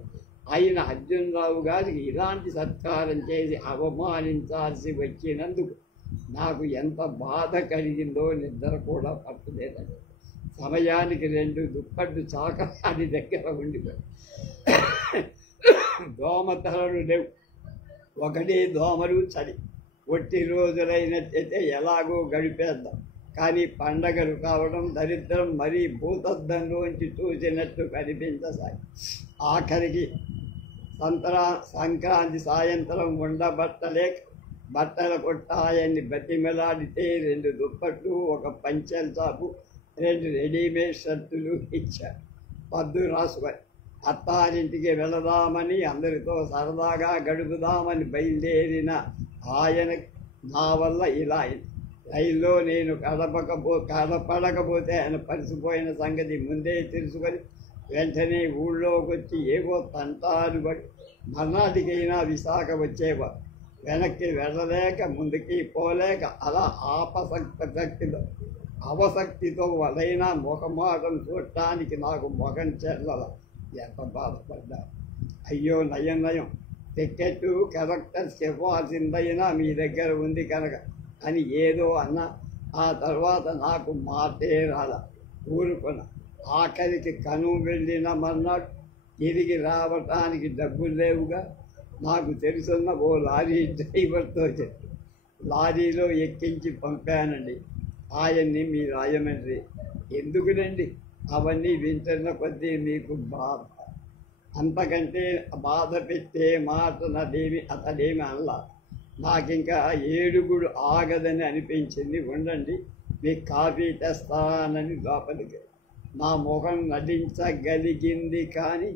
అయిన అర్జునరావు గారికి ఇలాంటి సత్కారం చేసి అవమానించాల్సి వచ్చినందుకు నాకు ఎంత బాధ కలిగిందో నిద్ర కూడా పట్టలేదండి. సమయానికి 2 దుప్పట్లు చాకరాని దగ్గర ఉండిపోయి దోమతలలు లేవు. ఒకటే దోమలు చలి. ఒట్టి రోజులైనట్టయితే ఎలాగో గడిపేద్దాం. కానీ పండగలు కావడం దరిద్రం మరీ భూతద్దంలోంచి చూసినట్టు కనిపించసాగి ఆఖరికి సంక్రాంతి సాయంత్రం ఉండబట్టలేక బట్టల కొట్టాయన్ని బతిమలాడితే 2 దుప్పట్లు, ఒక పంచెల చాపు, 2 రెడీమేడ్ షర్టులు ఇచ్చారు. పద్దు రాసుకొని అత్తారింటికి వెళదామని అందరితో సరదాగా గడుపుదామని బయలుదేరిన ఆయన నా వల్ల ఇలా రైల్లో నేను కడపడకపోతే ఆయన పరిచిపోయిన సంగతి ముందే తెలుసుకొని వెంటనే ఊళ్ళోకి వచ్చి ఏవో తంటాలు పడి మర్నాటికైనా విశాఖ వచ్చేవారు. వెనక్కి వెళ్ళలేక ముందుకి పోలేక అలా అవశక్తితో వలైనా ముఖమాటం చూడటానికి నాకు మొఖం చెల్లల. ఎంత బాధపడ్డా. అయ్యో నయం టికెట్టు కలెక్టర్స్కి ఇవ్వాల్సిందైనా మీ దగ్గర ఉంది కనుక అని ఏదో అన్నా. ఆ తర్వాత నాకు మాటే రాలా. ఊరుకున్నా. ఆఖరికి కను వెళ్ళిన మర్నాడు తిరిగి రావటానికి డబ్బులు లేవుగా. నాకు తెలుసున్న ఓ లారీ డ్రైవర్తో చెప్పి లారీలో ఎక్కించి పంపానండి ఆయన్ని మీ రాజమండ్రి. ఎందుకునండి అవన్నీ వింటున్న కొద్దీ మీకు బాధ. అంతకంటే బాధ పెట్టే మాట అతడేమి అనలా. నాకింకా ఏడుగుడు ఆగదని అనిపించింది. ఉండండి మీకు కాఫీ తెస్తానని లోపలికి. నా ముఖం నటించగలిగింది కానీ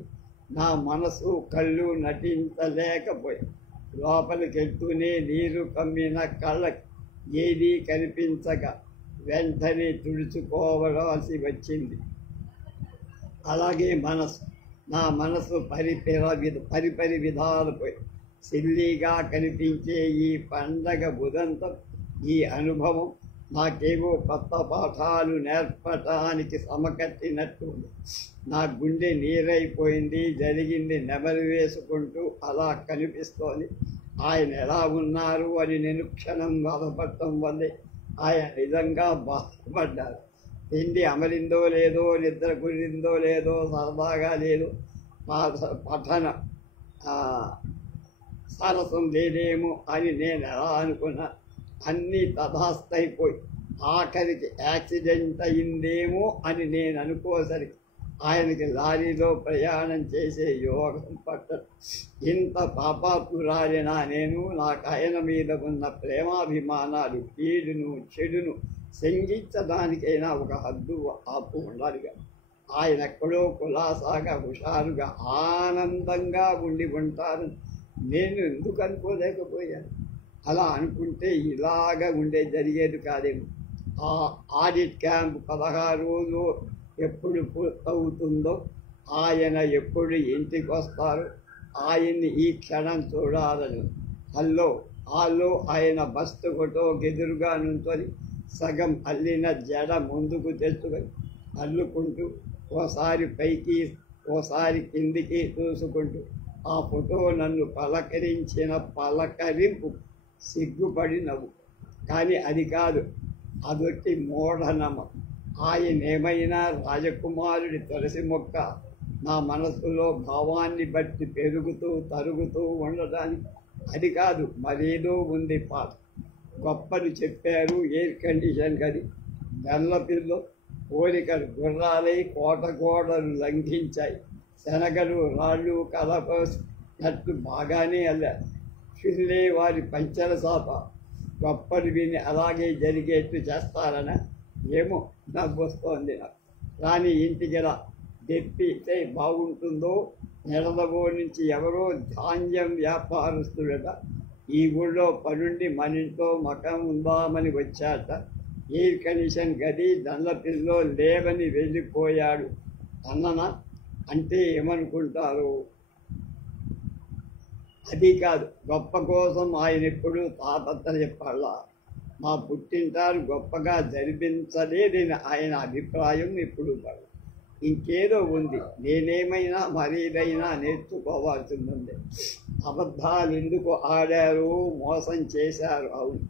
నా మనసు కళ్ళు నటించలేకపోయి లోపలికి వెళ్తూనే నీరు కమ్మిన కళ్ళకి ఏదీ కనిపించక వెంటనే తుడుచుకోవలసి వచ్చింది. అలాగే నా మనసు పరిపరి విధాలపై సిల్లీగా కనిపించే ఈ పండగ బుధంతం, ఈ అనుభవం నాకేవో కొత్త పాఠాలు నేర్పటానికి సమకట్టినట్టు. నా గుండె నీరైపోయింది. జరిగింది నెమరు వేసుకుంటూ అలా కనిపిస్తోంది. ఆయన ఎలా ఉన్నారు అని నేను క్షణం బాధపడటం వల్లే ఆయన నిజంగా బాధపడ్డారు. తిండి అమలిందో లేదో, నిద్ర కుదిరిందో లేదో, సరదాగా లేదు, పఠన సరసం లేదేమో అని నేను ఎలా అనుకున్నా. అన్నీ తదాస్తైపోయి ఆఖరికి యాక్సిడెంట్ అయిందేమో అని నేను అనుకోసరికి ఆయనకి లారీలో ప్రయాణం చేసే యోగం పట్టదు. ఇంత పాపాత్మురాలినా నేను నాకు ఆయన మీద ఉన్న ప్రేమాభిమానాలు కీడును చెడును శంకించడానికైనా ఒక హద్దు ఆపు ఉండాలిగా. ఆయన ఎక్కడో కులాసాగా హుషారుగా ఆనందంగా ఉండి ఉంటారు. నేను ఎందుకు అనుకోలేకపోయాను? అలా అనుకుంటే ఇలాగ జరిగేది కాదేమో. ఆ ఆడిట్ క్యాంప్ 16 రోజులు ఎప్పుడు పూర్తవుతుందో, ఆయన ఎప్పుడు ఇంటికి వస్తారు, ఆయన్ని ఈ క్షణం చూడాలని హాల్లో ఆయన బస్తు ఫోటోకి ఎదురుగా నుంచొని సగం అల్లిన జడ ముందుకు తెచ్చుకొని అల్లుకుంటూ ఓసారి పైకి ఓసారి కిందికి చూసుకుంటూ ఆ ఫోటో నన్ను పలకరించిన పలకరింపు సిగ్గుపడి నవ్వు. కానీ అది కాదు, అదొట్టి మూఢనమ్మకం. ఆయన ఏమైనా రాజకుమారుడి తులసి మొక్క నా మనసులో భావాన్ని బట్టి పెరుగుతూ తరుగుతూ ఉండడానికి. అది కాదు, మరేదో ఉంది పాట. గొప్పలు చెప్పారు ఎయిర్ కండిషన్ గది, బెల్లపిల్లు కోరికలు గుర్రాలై కోట గోడలు లంఘించాయి. శనగలు రాళ్ళు కలపట్టు బాగానే అల్లారు. ఫిల్లే వారి పంచల సాప గొప్పలు విని అలాగే జరిగేట్టు చేస్తారన ఏమో నవ్వొస్తోంది నాకు. రాని ఇంటికి రా, తెప్పితే బాగుంటుందో. నెలదవో నుంచి ఎవరో ధాన్యం వ్యాపారస్తుడట ఈ ఊళ్ళో పనుండి మన ఇంట్లో మకం ఉందామని వచ్చాట. ఎయిర్ కండిషన్ గది దండపిల్లో లేవని వెళ్ళిపోయాడు అన్ననా అంటే ఏమనుకుంటారు? అది కాదు, గొప్ప కోసం ఆయన ఎప్పుడు తాపత్రయపడాల. మా పుట్టింటారు గొప్పగా జరిపించలేదని ఆయన అభిప్రాయం ఎప్పుడు పడదు. ఇంకేదో ఉంది, నేనేమైనా మరీదైనా నేర్చుకోవాల్సి ఉంది. అబద్ధాలు ఎందుకు ఆడారు, మోసం చేశారు? అవును,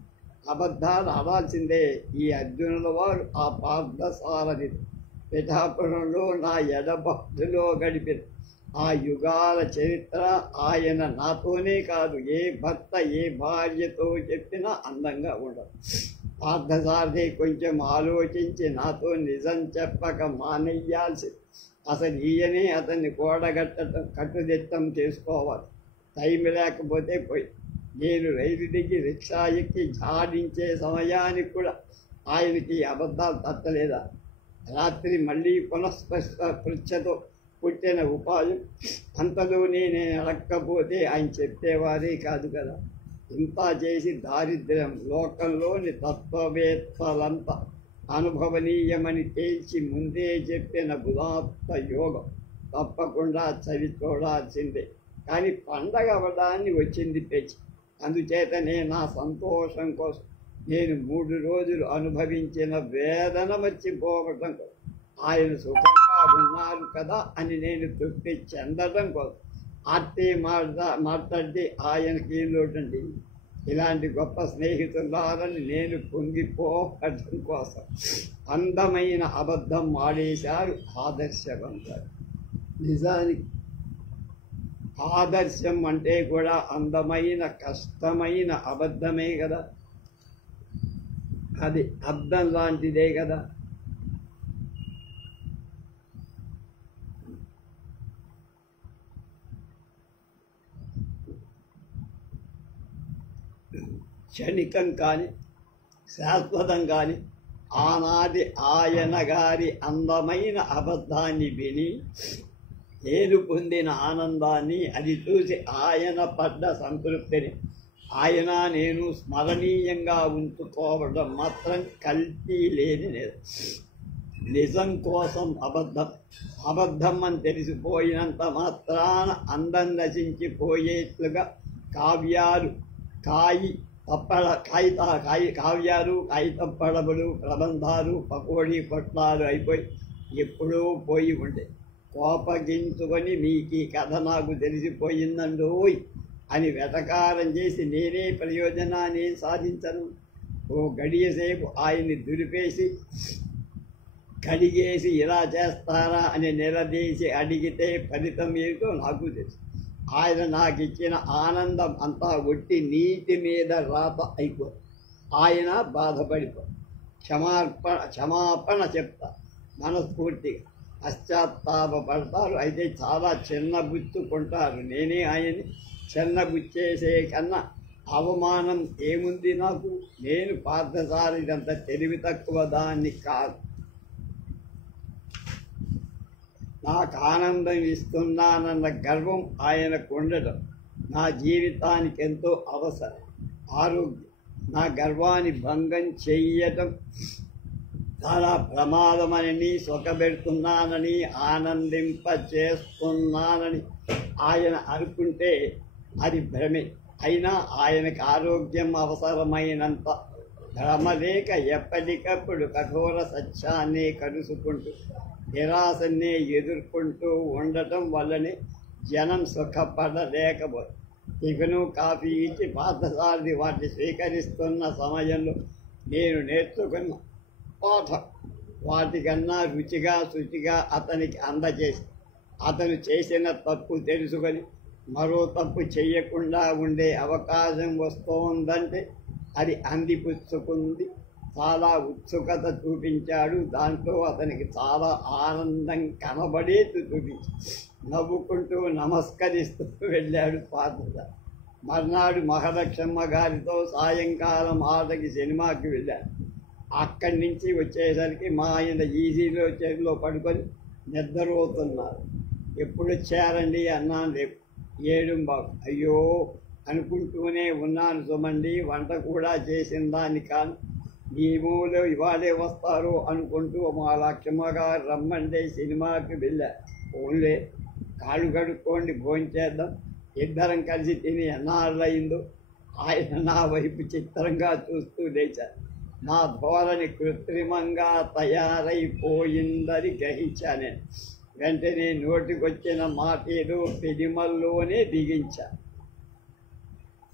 అబద్ధాలు ఆడాల్సిందే. ఈ అర్జునుల వారు ఆ పార్థసారథి పిఠాపురంలో నా ఎడబాటులో గడిపిన ఆ యుగాల చరిత్ర ఆయన నాతోనే కాదు, ఏ భర్త ఏ భార్యతో చెప్పినా అందంగా ఉండదు. పార్థసారథి కొంచెం ఆలోచించి నాతో నిజం చెప్పక మానేయాల్సి. అసలు ఈయనే అతన్ని కట్టుదిట్టం చేసుకోవాలి. టైం లేకపోతే పోయి నేను రైలు దిగి రిక్షా ఎక్కి ఝాడించే సమయానికి కూడా ఆయనకి అబద్ధాలు తట్టలేదా? రాత్రి మళ్ళీ పునఃస్పృచ్ఛతో పుట్టిన ఉపాయం అంతలోనే నేను అడక్కపోతే ఆయన చెప్పేవారే కాదు కదా. ఇంత చేసి దారిద్ర్యం లోకంలోని తత్వవేత్తలంతా అనుభవనీయమని తేల్చి ముందే చెప్పిన గుణాత్మ యోగం తప్పకుండా చవి చూడాల్సిందే. కానీ పండగ అవ్వడాన్ని వచ్చింది తెచ్చి. అందుచేతనే నా సంతోషం కోసం నేను 3 రోజులు అనుభవించిన వేదన మర్చిపోవటం కోసం, ఆయన సుఖంగా ఉన్నారు కదా అని నేను తృప్తి చెందడం కోసం ఆర్తే మాట్లాడితే ఆయనకి లోటండి. ఇలాంటి గొప్ప స్నేహితులారని నేను పొంగిపోవడం కోసం అందమైన అబద్ధం ఆడేశారు ఆదర్శవంతులు. నిజానికి ఆదర్శం అంటే కూడా అందమైన కష్టమైన అబద్ధమే కదా. అది అర్థం లాంటిదే కదా. క్షణికం కానీ శాశ్వతం కానీ ఆనాటి ఆయన గారి అందమైన అబద్ధాన్ని విని నేను పొందిన ఆనందాన్ని, అది చూసి ఆయన పడ్డ సంతృప్తిని ఆయన నేను స్మరణీయంగా ఉంచుకోవడం మాత్రం కల్తీ లేని నిజం కోసం అబద్ధం అని తెలిసిపోయినంత మాత్రాన అందం నశించిపోయేట్లుగా కావ్యాలు కాగితప్పడములు ప్రబంధాలు పకోడీ పొట్లాలు అయిపోయి ఎప్పుడూ పోయి ఉండే. కోపగించుకొని మీకు ఈ కథ నాకు తెలిసిపోయిందండోయ్ అని వెటకారం చేసి నేనే ప్రయోజనాన్ని సాధించను. ఓ గడియసేపు ఆయన్ని దులిపేసి కడిగేసి ఇలా చేస్తారా అని నిలదీసి అడిగితే ఫలితం ఏమిటో నాకు తెలుసు. ఆయన నాకు ఇచ్చిన ఆనందం అంతా ఒట్టి నీటి మీద రాత అయిపోతుంది. ఆయన బాధపడిపో క్షమాపణ చెప్తా మనస్ఫూర్తిగా పశ్చాత్తాపడతారు. అయితే చాలా చిన్నబుచ్చుకుంటారు. నేనే ఆయన్ని చిన్నబుచ్చేసే కన్నా అవమానం ఏముంది నాకు? నేను పార్థసారిదంత తెలివి తక్కువ దాన్ని కాదు. నాకు ఆనందం ఇస్తున్నానన్న గర్వం ఆయనకు ఉండటం నా జీవితానికి ఎంతో అవసరం. ఆరోగ్యం నా గర్వాన్ని భంగం చెయ్యటం చాలా ప్రమాదమని, సొకబెడుతున్నానని, ఆనందింపచేస్తున్నానని ఆయన అనుకుంటే అది భ్రమే. అయినా ఆయనకు ఆరోగ్యం అవసరమైనంత భ్రమ లేక ఎప్పటికప్పుడు కఠోర సత్యాన్ని కలుసుకుంటూ నిరాశనే ఎదుర్కొంటూ ఉండటం వల్లనే జనం సుఖపడలేకపోతే టిఫిను కాఫీ ఇచ్చి పార్థసారథి వాటిని స్వీకరిస్తున్న సమయంలో నేను నేర్చుకున్న పాఠం వాటికన్నా రుచిగా శుచిగా అతనికి అందజేసి అతను చేసిన తప్పు తెలుసుకొని మరో తప్పు చేయకుండా ఉండే అవకాశం వస్తోందంటే అది అందిపుచ్చుకుంది. చాలా ఉత్సుకత చూపించాడు. దాంట్లో అతనికి చాలా ఆనందం కనబడేది చూపించి నవ్వుకుంటూ నమస్కరిస్తూ వెళ్ళాడు పార్థసారథి. మర్నాడు మహాలక్ష్మ గారితో సాయంకాలం 6కి సినిమాకి వెళ్ళాడు. అక్కడి నుంచి వచ్చేసరికి మా ఆయన ఈజీలో చెరువులో పడుకొని నిద్రపోతున్నారు. ఎప్పుడు వచ్చారండి అన్నాను. రేపు 7 అయ్యో అనుకుంటూనే ఉన్నాను సుమండి. వంట కూడా చేసిన దాన్ని కాను. ఈ మూలో ఇవాళే వస్తారు అనుకుంటూ మా లక్ష్మ గారు రమ్మంటే సినిమాకి వెళ్ళారు. ఓన్లే కాళ్ళు కడుక్కోండి, భోంచేద్దాం, ఇద్దరం కలిసి తిని ఎన్నాళ్ళయిందో. ఆయన నా వైపు చిత్రంగా చూస్తూ లేచారు. నా ధోరణి కృత్రిమంగా తయారైపోయిందని గ్రహించా. నేను వెంటనే నోటికొచ్చిన మాటేదో పెదిమల్లోనే దిగించా.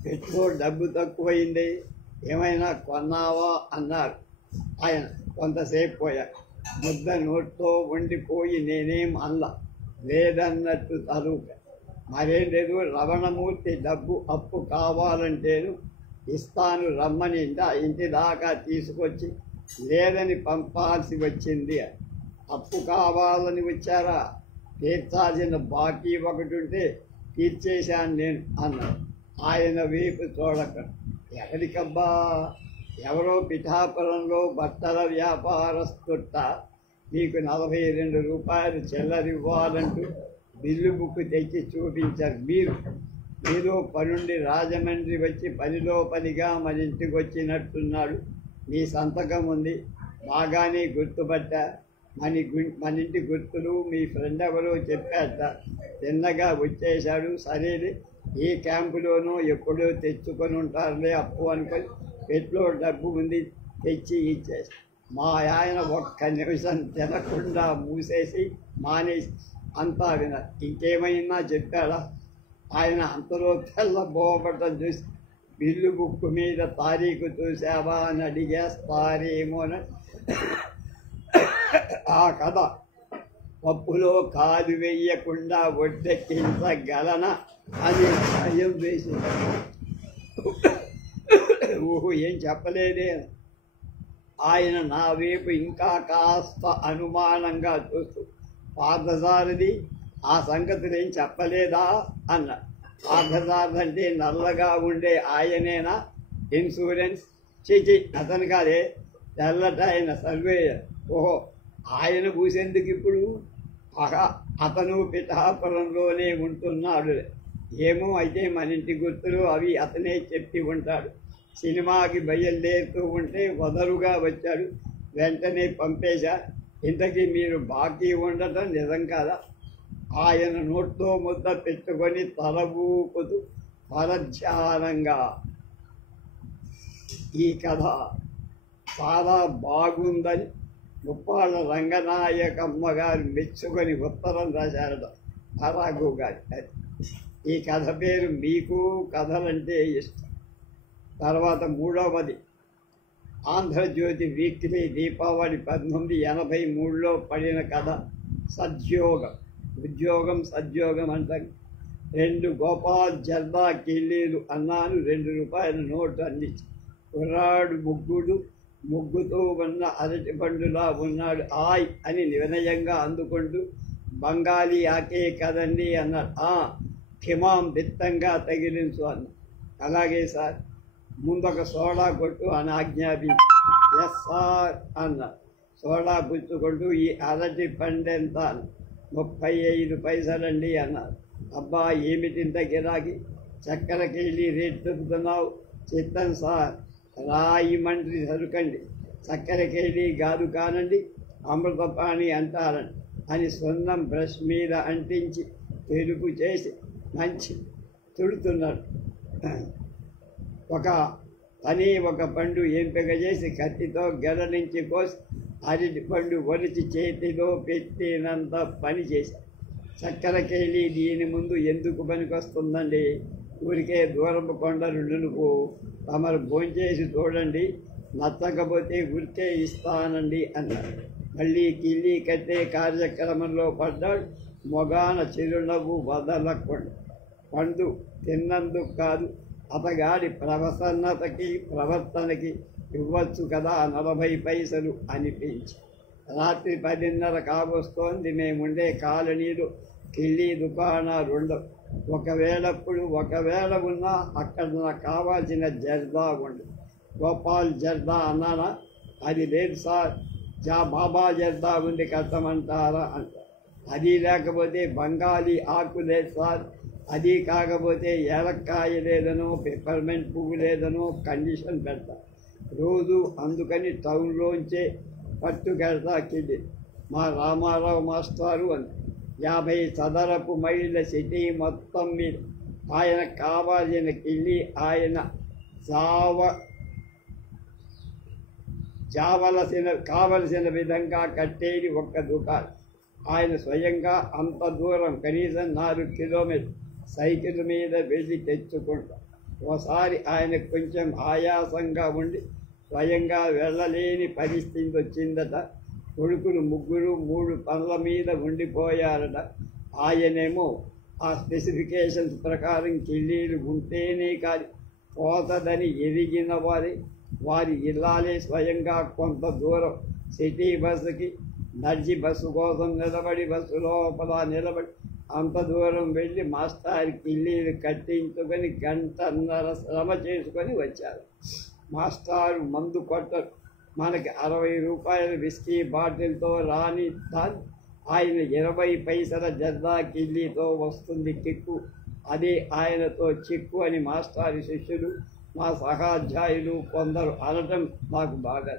పెట్రోల్ డబ్బు తక్కువైంది, ఏమైనా కొన్నావా అన్నారు ఆయన. కొంతసేపు పోయాక ముద్ద నోట్లో ఉండిపోయి నేనేం అల్లా లేదన్నట్టు తలూక. మరేం లేదు, రమణమూర్తి డబ్బు అప్పు కావాలంటేను ఇస్తాను రమ్మని ఇంటి దాకా తీసుకొచ్చి లేదని పంపాల్సి వచ్చింది. అప్పు కావాలని వచ్చారా? తీర్చాల్సిన బాకీ ఒకటి ఉంటే తీర్చేశాను నేను అన్నాడు. ఆయన వైపు చూడక ఎక్కడికబ్బా, ఎవరో పిఠాపురంలో బట్టల వ్యాపారస్తుట్ట మీకు 42 రూపాయలు చిల్లరివ్వాలంటూ బిల్లు బుక్ తెచ్చి చూపించారు. మీరు పనుండి రాజమండ్రి వచ్చి పనిలో పనిగా మన ఇంటికి వచ్చినట్టున్నాడు. మీ సంతకం ఉంది, బాగానే గుర్తుపట్టా. మన ఇంటి గుర్తులు మీ ఫ్రెండ్ ఎవరో చెప్పాట. చిన్నగా వచ్చేశాడు. సరేలే, ఏ క్యాంపులోనో ఎప్పుడో తెచ్చుకొని ఉంటారులే అప్పు అనుకొని పెట్రోల్ డబ్బు ఉంది తెచ్చి ఇచ్చేసి మా ఆయన ఒక్క నిమిషం తినకుండా మూసేసి మానేసి అంతా విన్నారు. ఇంకేమైనా చెప్పాడా? ఆయన అంతలో తెల్లబోవటం చూసి బిల్లు బుక్ మీద తారీఖు చూసావా అని అడిగేస్తారేమోనని ఆ కథ పప్పులో కాలు వేయకుండా ఒడ్డెక్కించగలనా అని భయం వేసింది. ఊహు ఏం చెప్పలేదే. ఆయన నా వైపు ఇంకా కాస్త అనుమానంగా చూస్తూ పార్థసారథి ఆ సంగతులు ఏం చెప్పలేదా అన్న. పార్థసారథి అంటే నల్లగా ఉండే ఆయనేనా? ఇన్సూరెన్స్ చేచి అతను కాదే, తెల్లట ఆయన సర్వేయర్. ఓహో, ఆయన పూసేందుకు ఇప్పుడు? అతను పిఠాపురంలోనే ఉంటున్నాడు. ఏమో, అయితే మన ఇంటి గుర్తులు అవి అతనే చెప్పి ఉంటాడు. సినిమాకి బయలుదేరుతూ ఉంటే వదరుగా వచ్చాడు. వెంటనే పంపేశా. ఇంతకీ మీరు బాకీ ఉండటం నిజం కాదా? ఆయన నోట్లో ముద్ద పెట్టుకొని తల ఊపుతూ పరధ్యానంగా ఈ కథ చాలా బాగుందని ముప్పాళ్ళ రంగనాయకమ్మ గారు మెచ్చుకొని ఉత్తరం రాశారట రాఘు గారి. ఈ కథ పేరు మీకు కథలంటే ఇష్టం. తర్వాత 3వది ఆంధ్రజ్యోతి వీక్లీ దీపావళి 1983లో పడిన కథ సద్యోగం. ఉద్యోగం సద్యోగం అంటారు. 2 గోపాల్ జర్దా కిల్లీలు అన్నాను. 2 రూపాయల నోటు అందించి కుర్రాడు ముగ్గుతో ఉన్న అరటి పండులా ఉన్నాడు. ఆయ్ అని వినయంగా అందుకుంటూ బంగాళీ ఆకే కదండి అన్నాడు. క్షమాం దిట్టంగా తగిలించు అన్న. అలాగే సార్, ముందొక సోడా కొట్టు అని ఆజ్ఞాపించి ఎస్ సార్ అన్న. సోడా పుచ్చుకుంటూ ఈ అరటి పండెంత 35 పైసలండి అన్నారు. అబ్బా ఏమిటింత గిరాకీ, చక్కెర కేజీ రేట్ చెబుతున్నావు? చిత్తం సార్, రాయిమండ్రి సరుకండి, చక్కెర కేజీ కాదు కానండి, అమృతపాణి అంటారండి అని సున్నం బ్రష్ మీద అంటించి తెలుపు చేసి మంచి తుడుతున్నాడు. ఒక పండు ఎంపిక చేసి కత్తితో గెల నుంచి కోసి అరటి పండు ఒలిచి చేతిలో పెట్టినంత పని చేశారు. చక్కెర కేళి దీని ముందు ఎందుకు పనికొస్తుందండి? ఊరికే దూరపు కొండలుండునుకు తమరు భోంచేసి చూడండి, నచ్చకపోతే ఊరికే ఇస్తానండి అన్నారు. మళ్ళీ కిళ్ళి కట్టే కార్యక్రమంలో పడ్డాడు. మొగాన చిరునవ్వు వదలకుండా. పండు తిన్నందుకు కాదు, అతగాడి ప్రవర్తనకి ఇవ్వచ్చు కదా 40 పైసలు అనిపించి. రాత్రి 10:30 కావస్తోంది. మేముండే కాలనీలో కిళ్ళీ దుకాణాలు ఉండవు. ఒకవేళ ఉన్నా అక్కడ నాకు కావాల్సిన జర్దా ఉండదు. గోపాల్ జర్దా అన్నానా? అది లేదు సార్, బాబా జర్దా ఉంది, కట్టమంటారా అంటారు. అది లేకపోతే బంగాళీ ఆకు లేదు సార్, అది కాకపోతే ఏలక్కాయ లేదనో పెప్పర్మెంట్ పువ్వు లేదనో కండిషన్ పెడతా రోజు. అందుకని టౌన్లోంచే పట్టుకెళ్తా కిళ్ళి. మా రామారావు మాస్టారు అని 50 చదరపు మైళ్ళ సిటీ మొత్తం మీద ఆయన కావాల్సిన కిళ్ళి ఆయన కావలసిన విధంగా కట్టేది ఒక్క దుకాణం. ఆయన స్వయంగా అంత దూరం కనీసం 4 కిలోమీటర్లు సైకిల్ మీద వెళ్ళి తెచ్చుకుంటాం. ఓసారి ఆయనకు కొంచెం ఆయాసంగా ఉండి స్వయంగా వెళ్ళలేని పరిస్థితి వచ్చిందట. కొడుకులు 3 పనుల మీద ఉండిపోయారట. ఆయనేమో ఆ స్పెసిఫికేషన్స్ ప్రకారం కిళ్ళీలు ఉంటేనే కానీ పోతదని ఎరిగిన వారి ఇల్లాలే స్వయంగా కొంత దూరం సిటీ బస్సుకి నడిచి బస్సు కోసం బస్సు లోపల నిలబడి అంత దూరం వెళ్ళి మాస్టార్ కిళ్ళీలు కట్టించుకొని 1.5 శ్రమ చేసుకొని వచ్చారు. మాస్టారు మందు కొట్టరు. మనకి 60 రూపాయల విస్కీ బాటిల్తో రాని తాను ఆయన 20 పైసల జర్దా కిళ్ళీతో వస్తుంది కిక్కు. అదే ఆయనతో చిక్కు అని మాస్టారి శిష్యులు, మా సహాధ్యాయులు కొందరు అనటం నాకు బాగా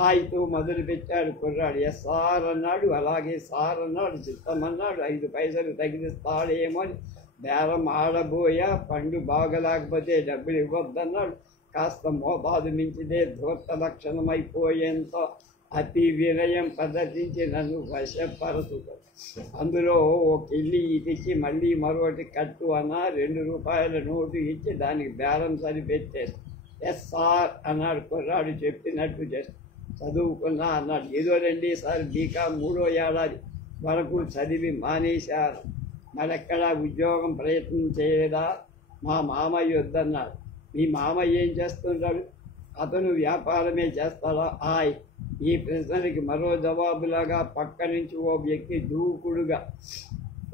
ఆయతో మొదలుపెట్టాడు కుర్రాడు. ఎస్ సార్ అన్నాడు. అలాగే సార్ అన్నాడు. చిత్తమన్నాడు. 5 పైసలు తగిలిస్తాడేమో అని బేరం ఆడబోయా. పండు బాగలేకపోతే డబ్బులు ఇవ్వద్దన్నాడు. కాస్త మోతాదు మించిదే ధూర్త లక్షణమైపోయేంత అతి వినయం ప్రదర్శించి నన్ను వశపరచుతాడు. అందులో ఓ కిళ్ళి ఇచ్చి మళ్ళీ మరొకటి కట్టు అన్న 2 రూపాయల నోటు ఇచ్చి దానికి బేరం సరిపెట్టేస్తాడు. ఎస్ సార్ అన్నాడు కుర్రాడు. చెప్పినట్టు చేస్తాడు. చదువుకున్నా అన్నాడు. ఏదో 2 సార్ బీకాం 3వ ఏడాది వరకు చదివి మానేశారు. మరెక్కడా ఉద్యోగం ప్రయత్నం చేయలేదా? మా మామయ్య వద్దన్నాడు. మీ మామయ్య ఏం చేస్తుంటాడు? అతను వ్యాపారమే చేస్తాడా? ఈ ప్రశ్నకి మరో జవాబులాగా పక్క నుంచి ఓ వ్యక్తి దూకుడుగా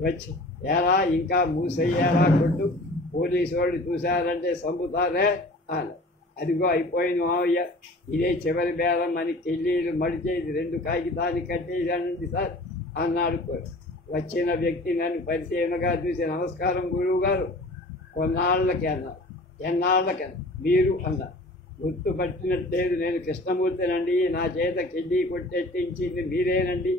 వచ్చి, ఏరా ఇంకా మూసయ్యారా కొట్టు, పోలీసు వాళ్ళు చూశారంటే చంపుతారే అని. అదిగో అయిపోయింది మావయ్య, ఇదే చివరి బేరం అని కిళ్ళీలు మడిచేది 2 కాగితాన్ని కట్టేశానండి సార్ అన్నాడు. వచ్చిన వ్యక్తి నన్ను పరిచయంగా చూసి, నమస్కారం గురువు గారు, కొన్నాళ్ళకి అన్నారు. ఎన్నాళ్ళకన్నా మీరు అన్నారు. గుర్తుపట్టినట్లేదు. నేను కృష్ణమూర్తినండి, నా చేత కిళ్ళీ కొట్టెట్టించింది మీరేనండి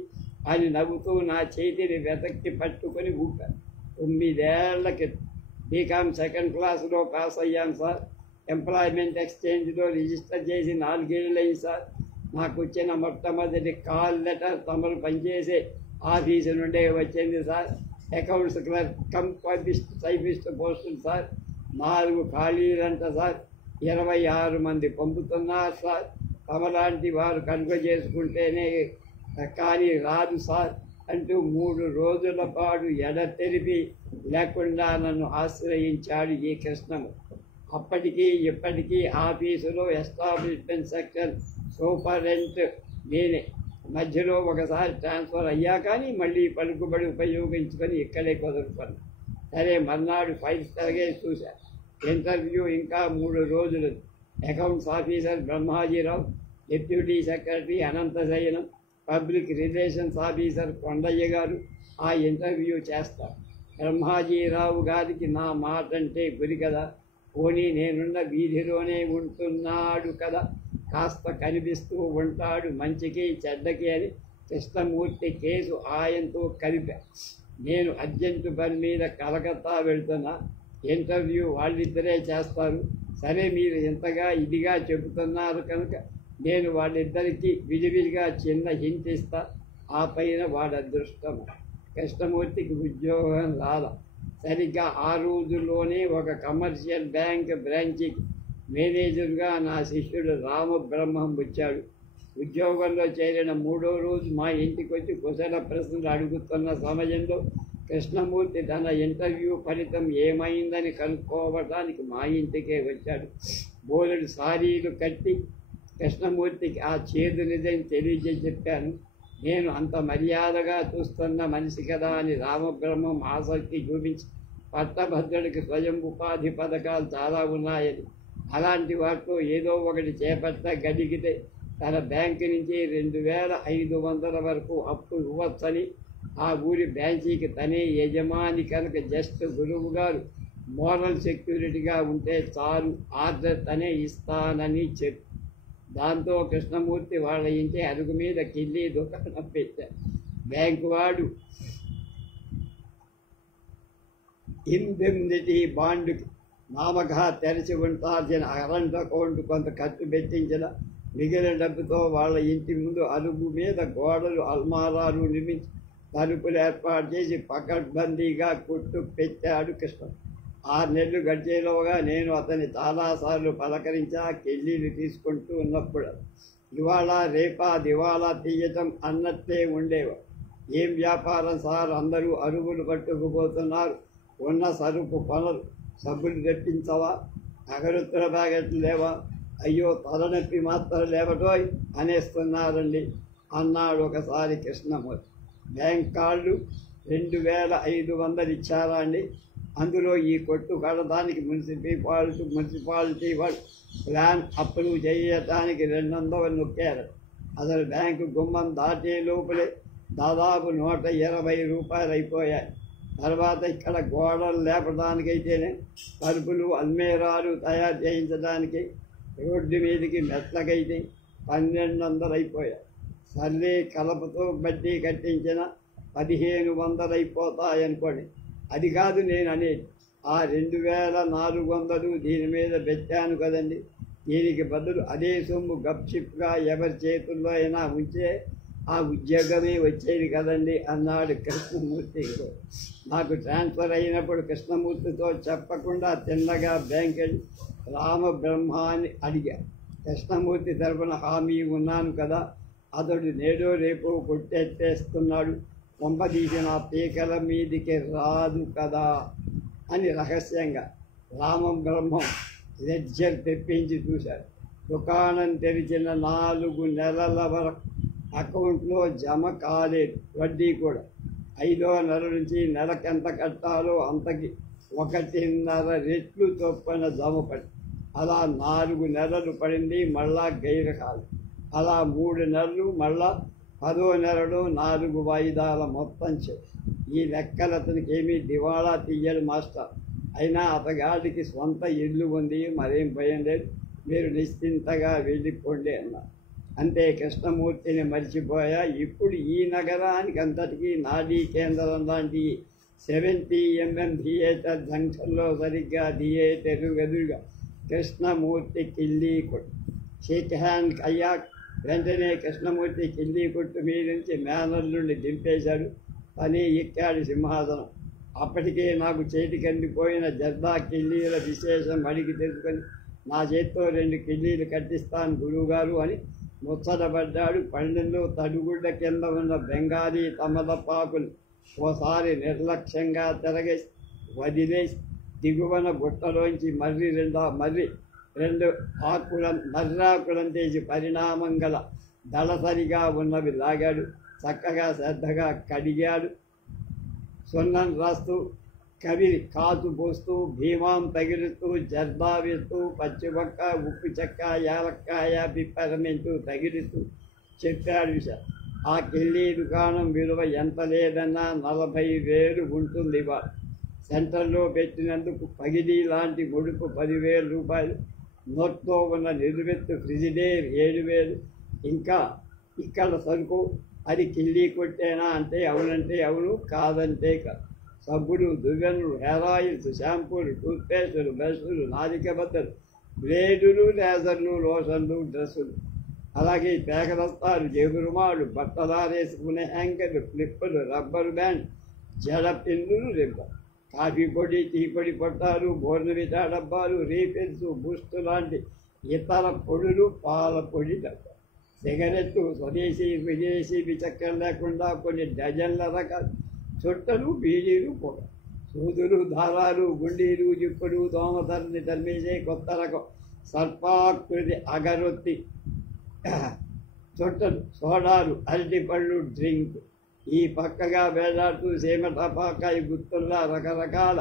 అని నవ్వుతూ నా చేతిని వెతక్కి పట్టుకొని ఊపారు. 9 ఏళ్లకి బీకాం 2nd క్లాస్లో పాస్ అయ్యాను సార్. ఎంప్లాయ్మెంట్ ఎక్స్చేంజ్లో రిజిస్టర్ చేసి 4 ఏళ్ళు అయింది సార్. నాకు వచ్చిన మొట్టమొదటి కాల్ లెటర్ తమరు పనిచేసే ఆఫీసు నుండే వచ్చింది sir. Accounts clerk cum typist పోస్టులు సార్. 4 ఖాళీలంట సార్. 26 మంది పంపుతున్నారు సార్. తమలాంటి వారు కనుక చేసుకుంటేనే కానీ రాదు సార్ అంటూ 3 రోజుల పాటు ఎడతెరిపి లేకుండా నన్ను ఆశ్రయించాడు ఈ కృష్ణము. అప్పటికీ ఇప్పటికీ ఆఫీసులో ఎస్టాబ్లిష్మెంట్ సెక్షన్ సూపరింటెండెంట్ నేనే. మధ్యలో ఒకసారి ట్రాన్స్ఫర్ అయ్యా కానీ మళ్ళీ పలుకుబడి ఉపయోగించుకొని ఇక్కడే కుదురుకున్నా. సరే, మర్నాడు ఫైల్స్ తిరగేసి చూశా. ఇంటర్వ్యూ ఇంకా 3 రోజులు. Accounts officer Brahmaji Rao, deputy secretary Ananthasayanam, public relations officer Kondaiah గారు ఆ ఇంటర్వ్యూ చేస్తారు. బ్రహ్మాజీరావు గారికి నా మాట అంటే గురి కదా. పోనీ నేనున్న వీధిలోనే ఉంటున్నాడు కదా, కాస్త కనిపిస్తూ ఉంటాడు మంచికి చెడ్డకి అని కృష్ణమూర్తి కేసు ఆయనతో కలిపా. నేను అర్జెంటు పని మీద కలకత్తా వెళ్తున్నా. ఇంటర్వ్యూ వాళ్ళిద్దరే చేస్తారు. సరే, మీరు ఇంతగా ఇదిగా చెబుతున్నారు కనుక నేను వాళ్ళిద్దరికీ విడివిడిగా చిన్న హింట్ ఇస్తా. ఆ పైన వాడి అదృష్టం. కృష్ణమూర్తికి ఉద్యోగం రాల. సరిగ్గా ఆ రోజుల్లోనే ఒక కమర్షియల్ బ్యాంక్ బ్రాంచికి మేనేజర్గా నా శిష్యుడు రామబ్రహ్మం వచ్చాడు. ఉద్యోగంలో చేరిన 3వ రోజు మా ఇంటికి వచ్చి కుశల ప్రశ్నలు అడుగుతున్న సమయంలో కృష్ణమూర్తి తన ఇంటర్వ్యూ ఫలితం ఏమైందని కనుక్కోవడానికి మా ఇంటికే వచ్చాడు. బోలెడు సారీలు కట్టి కృష్ణమూర్తికి ఆ చేదు నిజం తెలియజేసి చెప్పాను. నేను అంత మర్యాదగా చూస్తున్న మనిషి కదా అని రామబ్రహ్మం ఆసక్తి చూపించి పట్టభద్రుడికి స్వయం ఉపాధి పథకాలు చాలా ఉన్నాయని, అలాంటి వాటిలో ఏదో ఒకటి చేపట్టగలిగితే తన బ్యాంకు నుంచి 2500 వరకు అప్పు ఇవ్వచ్చని, ఆ ఊరి బ్రాంచీకి తనే యజమాని కనుక జస్ట్ గురువు గారు మోరల్ సెక్యూరిటీగా ఉంటే చాలు, ఆర్డర్ తనే ఇస్తానని చెప్పి దాంతో కృష్ణమూర్తి వాళ్ళ ఇంటి అరుగు మీద కిల్లి దుకాణం పెట్టారు. బ్యాంకు వాడు ఇండెమ్నిటీ బాండ్కి నామగా తెరిచి ఉంటాల్సిన కరెంట్ అకౌంట్ కొంత ఖర్చు పెట్టించిన మిగిలిన డబ్బుతో వాళ్ళ ఇంటి ముందు అరుగు మీద గోడలు అల్మారాలు నిర్మించి తలుపులు ఏర్పాటు చేసి పకడ్బందీగా కుట్టు పెట్టాడు కృష్ణ. 6 నెలలు గడిచేలోగా నేను అతన్ని చాలాసార్లు పలకరించా. కెళ్ళీలు తీసుకుంటూ ఉన్నప్పుడు ఇవాళ రేపా దివాలా తీయటం అన్నట్టే ఉండేవా. ఏం వ్యాపారం సార్, అందరూ అరుగులు పట్టుకుపోతున్నారు, ఉన్న సరుకు పనులు, సబ్బులు తెప్పించవా, అగరొత్తుల ప్యాకెట్లు లేవా, అయ్యో తలనొప్పి మాత్రం లేవటోయ్ అనేస్తున్నారండి అన్నాడు ఒకసారి కృష్ణమూర్తి. బ్యాంక్ కార్డు 2500 ఇచ్చారా అండి, అందులో ఈ కొట్టు కడటానికి మున్సిపాలిటీ వాళ్ళు ప్లాన్ అప్రూవ్ చేయటానికి 200 నొక్కారు. అసలు బ్యాంకు గుమ్మం దాటే లోపలే దాదాపు 120 రూపాయలు అయిపోయాయి. తర్వాత ఇక్కడ గోడలు లేపడానికైతేనే, తలుపులు అల్మేరాలు తయారు చేయించడానికి, రోడ్డు మీదకి మెట్లకైతే 1200 అయిపోయాయి. సర్లే, కలపతో బడ్డీ కట్టించిన 1500 అయిపోతాయనుకోండి. అది కాదు నేను అనేది. ఆ 2400 దీని మీద పెట్టాను కదండి, దీనికి బదులు అదే సొమ్ము గప్చిప్గా ఎవరి చేతుల్లో అయినా ఉంచే ఆ ఉద్యోగమే వచ్చేది కదండి అన్నాడు కృష్ణమూర్తి. నాకు ట్రాన్స్ఫర్ అయినప్పుడు కృష్ణమూర్తితో చెప్పకుండా తిన్నగా బ్యాంక్ వెళ్ళి రామబ్రహ్మాన్ని అడిగా. కృష్ణమూర్తి తరపున హామీ ఉన్నాను కదా, అతడు నేడో రేపో కొట్టెట్టేస్తున్నాడు, కొంపదీసిన పీకల మీదికి రాదు కదా అని రహస్యంగా రామబ్రహ్మం లెడ్జర్ తెప్పించి చూశాడు. దుకాణం తెరిచిన 4 నెలల వరకు అకౌంట్లో జమ కాలేదు, వడ్డీ కూడా. 5వ నెల నుంచి నెలకెంత కట్టాలో అంతకి 1.5 రెట్లు చొప్పున జమ పడి, అలా 4 నెలలు పడింది. మళ్ళా గైరు కాదు. అలా 3 నెలలు, మళ్ళా 10వ నెలలో 4 వాయిదాల మొత్తం ఈ లెక్కలు అతనికి ఏమీ దివాళా తీయడు మాస్టర్. అయినా అతగాడికి సొంత ఇల్లు ఉంది, మరేం భయం లేదు, మీరు నిశ్చింతగా వెళ్ళిపోండి అన్నారు. అంతే, కృష్ణమూర్తిని మర్చిపోయా. ఇప్పుడు ఈ నగరానికి అంతటికీ నాడీ కేంద్రం లాంటి 70mm థియేటర్ జంక్షన్లో సరిగ్గా థియేటర్ ఎదురుగా కృష్ణమూర్తి కిల్లీ కొట్టు. షేక్ హ్యాండ్ అయ్యాక వెంటనే కృష్ణమూర్తి కిల్లీ కొట్టు మీద నుంచి మేనల్లుండి దింపేశాడు. పని ఎక్కాడు సింహాసనం. అప్పటికే నాకు చేతికందిపోయిన జర్దా కిల్లీల విశేషం అడిగి తెలుసుకొని నా చేతితో 2 కిల్లీలు కట్టిస్తాను గురువుగారు అని ముచ్చటపడ్డాడు. పళ్ళెంలో తడుగుడ్డ కింద ఉన్న బెంగాలీ తమలపాకులు ఓసారి నిర్లక్ష్యంగా తిరగేసి వదిలేసి దిగువన బుట్టలోంచి మర్రి రెండు మర్రాకులం తీసి పరిణామం గల దళసరిగా ఉన్నవి లాగాడు. చక్కగా శ్రద్ధగా కడిగాడు. సున్నం రాస్తూ కవిరి కాచు పోస్తూ భీమాం తగిలిస్తూ జర్దా వేస్తూ పచ్చిబొక్క ఉప్పు చెక్క యాలక్కాయ పిప్పరమెంటు తగిలిస్తూ చెప్పాడు విషయం. ఆ కిళ్ళీ దుకాణం విలువ ఎంత లేదన్నా 40,000 ఉంటుంది. సెంటర్లో పెట్టినందుకు పగిడి లాంటి ముడుపు 10,000 రూపాయలు. నోట్లో ఉన్న నిలువెత్తు ఫ్రిజిడేర్ 7,000. ఇంకా ఇక్కడ సరుకు అది కిళ్ళీ కొట్టేనా అంటే అవునంటే అవును, కాదంటే కాదు. సబ్బులు, దువ్వెనలు, హెయిర్ ఆయిల్స్, షాంపూలు, టూత్పేస్టులు, బ్రష్లు, నాలిక బద్దలు, బ్లేడులు, లేజర్లు, లోషన్లు, డ్రెస్సులు, అలాగే పేకదస్తాలు, జేబు రుమాలు, బట్టలారేసుకునే హ్యాంకర్లు, క్లిప్పులు, రబ్బర్ బ్యాండ్, జడ పిన్నులు, రిబ్బర్, కాఫీ పొడి, టీ పొడి పొట్టాలు, బోర్నవిటా డబ్బాలు, రీఫిల్స్, బూస్ట్ లాంటి ఇతర పొడులు, పాల పొడి డబ్బా, సిగరెట్లు, స్వదేశీ విదేశీ చక్కెర లేకుండా కొన్ని డజన్ల రకాలు, చుట్టలు, బీడీలు, పొగ, సూదులు, దారాలు, గుండీలు, జిప్పులు, దోమతల్ని తరిమేసే కొత్త రకం సర్పాకృతి అగరొత్తి, చుట్టలు, సోడాలు, అరటిపళ్ళు, డ్రింక్. ఈ పక్కగా వేలాడుతూ సీమ టపాకాయ గుర్తుల్లా రకరకాల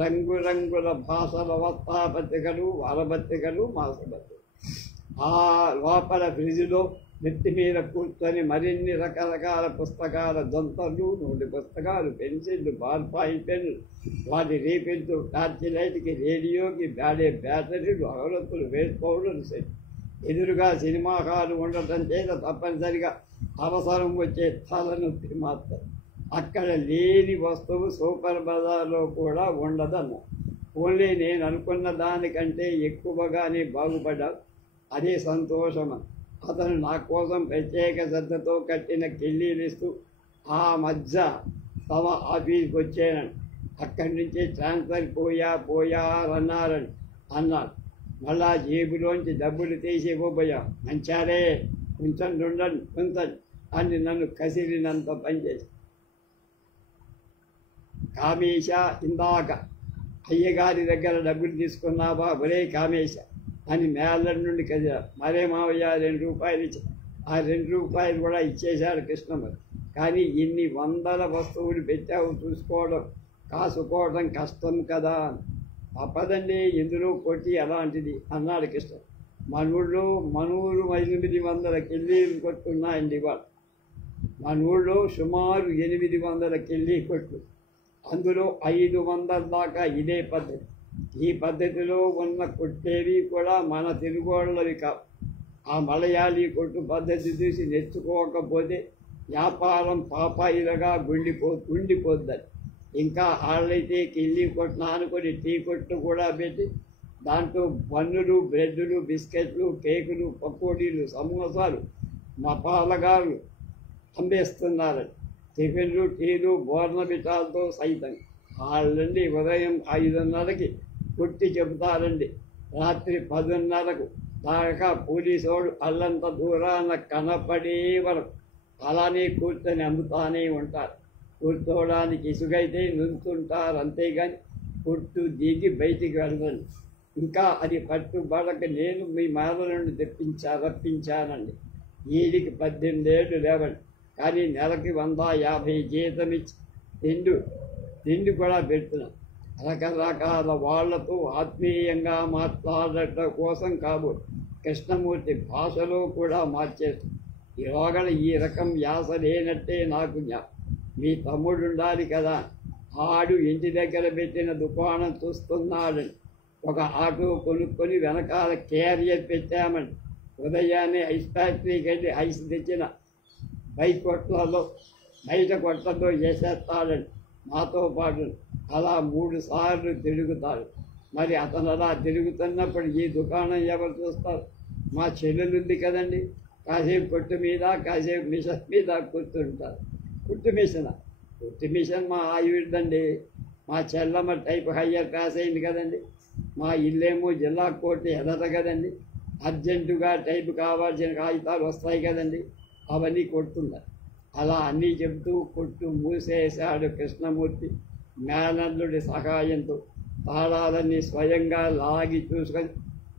రంగురంగుల భాషల వత్తాపత్రికలు, వారపత్రికలు, మాసపత్రికలు. ఆ లోపల ఫ్రిడ్జ్లో నెత్తి మీద కూర్చొని మరిన్ని రకరకాల పుస్తకాల దొంతలు, నోటి పుస్తకాలు, పెన్సిళ్ళు, బాల్ పాయింట్ పెన్నులు, వాటి రీఫిల్స్, టార్చ్ లైట్కి, రేడియోకి బ్యాటరీలు, అగరొత్తులు, వేస్ట్ పౌడర్లు సెట్. ఎదురుగా సినిమా హాలు ఉండటం చేత తప్పనిసరిగా అవసరం వచ్చే తలనొప్పి మాత్రం అక్కడ లేని వస్తువు సూపర్ బజార్లో కూడా ఉండదన్న. ఓన్లీ నేను అనుకున్న దానికంటే ఎక్కువగానే బాగుపడ్డావు, అదే సంతోషం. అతను నా కోసం ప్రత్యేక శ్రద్ధతో కట్టిన కిళ్ళీలిస్తూ ఆ మధ్య తమ ఆఫీస్కి వచ్చానని, అక్కడి నుంచి ట్రాన్స్ఫర్ పోయారన్నారని అన్నాడు. మళ్ళా జేబులోంచి డబ్బులు తీసి ఇవ్వబోయా. మంచారే, కొంచెం అని నన్ను కసిరినంత పనిచేసి, కామేశ, ఇందాక అయ్యగారి దగ్గర డబ్బులు తీసుకున్నావా? ఒరే కామేశ అని మేళ్ళ నుండి కదిలా. మరే మావయ్య 2 రూపాయలు ఇచ్చి ఆ 2 రూపాయలు కూడా ఇచ్చేశాడు కృష్ణమూర్తి. కానీ ఇన్ని వందల వస్తువులు పెట్టావు, కాసుకోవడం కష్టం కదా. తప్పదండి, ఇందులో కొట్టి అలాంటిది అన్నాడు కృష్ణ. మనూరు 800 కిళ్ళీలు కొట్టున్నాయండి ఇవాళ. మన ఊళ్ళో సుమారు 800 కిళ్ళీ కొట్లు, అందులో 500 దాకా ఇదే పద్ధతి. ఈ పద్ధతిలో ఉన్న కొట్టేవి కూడా మన తెలుగోళ్ళవి కావు. ఆ మలయాళీ కొట్టు పద్ధతి చూసి నేర్చుకోకపోతే వ్యాపారం పాపాయిలుగా ఉండిపోద్దని. ఇంకా వాళ్ళైతే కిళ్ళీ కొట్టిన అనుకొని టీ కొట్టు కూడా పెట్టి దాంట్లో బన్నులు, బ్రెడ్లు, బిస్కెట్లు, కేకులు, పకోడీలు, సమోసాలు, మపాలగాలు అమ్మేస్తున్నారని. టిఫిన్లు, టీలు, బోర్నబిటాలతో సైతం వాళ్ళండి ఉదయం 5:30కి కొట్టి చెబుతారండి. రాత్రి 10:30కు దాకా పోలీసోడు అల్లంత దూరాన కనపడే వరకు అలానే కూర్చొని అమ్ముతానే ఉంటారు. కూర్చోవడానికి ఇసుగైతే నుంచుంటారు, అంతేగాని కొట్టు దిగి బయటికి వెళ్ళండి. ఇంకా అది పట్టుబడక నేను మీ మేర నుండి రప్పించానండి. వీడికి 18 ఏళ్ళు లేవండి, కానీ నెలకి 150 జీతం ఇచ్చి తిండి కూడా పెడుతున్నాను. రకరకాల వాళ్లతో ఆత్మీయంగా మాట్లాడటం కోసం కాబోలు కృష్ణమూర్తి భాషలో కూడా మార్చేస్తాను. ఈరోగల ఈ రకం యాస లేనట్టే నాకు మీ తమ్ముడు ఉండాలి కదా. ఆడు ఇంటి దగ్గర పెట్టిన దుకాణం చూస్తున్నాడని ఒక ఆటో కొనుక్కొని వెనకాల క్యారియర్ పెట్టామని ఉదయాన్నే ఐస్ ఫ్యాక్టరీకి వెళ్ళి ఐస్ తెచ్చిన బయట కొట్లతో చేసేస్తాడని మాతో పాటు అలా 3 సార్లు తిరుగుతాడు. మరి అతను అలా తిరుగుతున్నప్పుడు ఈ దుకాణం ఎవరు చూస్తారు? మా చెల్లెలు ఉంది కదండి, కాసేపు కొట్టు మీద కాసేపు మిషన్ మీద కూర్చుంటారు. కుట్టు మిషన్ మా ఆయుర్దండి. మా చెల్లమ్మ టైప్ హయ్యర్ పాస్ అయింది కదండి. మా ఇల్లేమో జిల్లా కోర్టు ఎదట కదండి. అర్జెంటుగా టైపు కావాల్సిన కాగితాలు వస్తాయి కదండి, అవన్నీ కొడుతున్నారు. అలా అన్నీ చెబుతూ కొట్టు మూసేశాడు కృష్ణమూర్తి మేనల్లుడి సహాయంతో. తాళాలన్నీ స్వయంగా లాగి చూసుకొని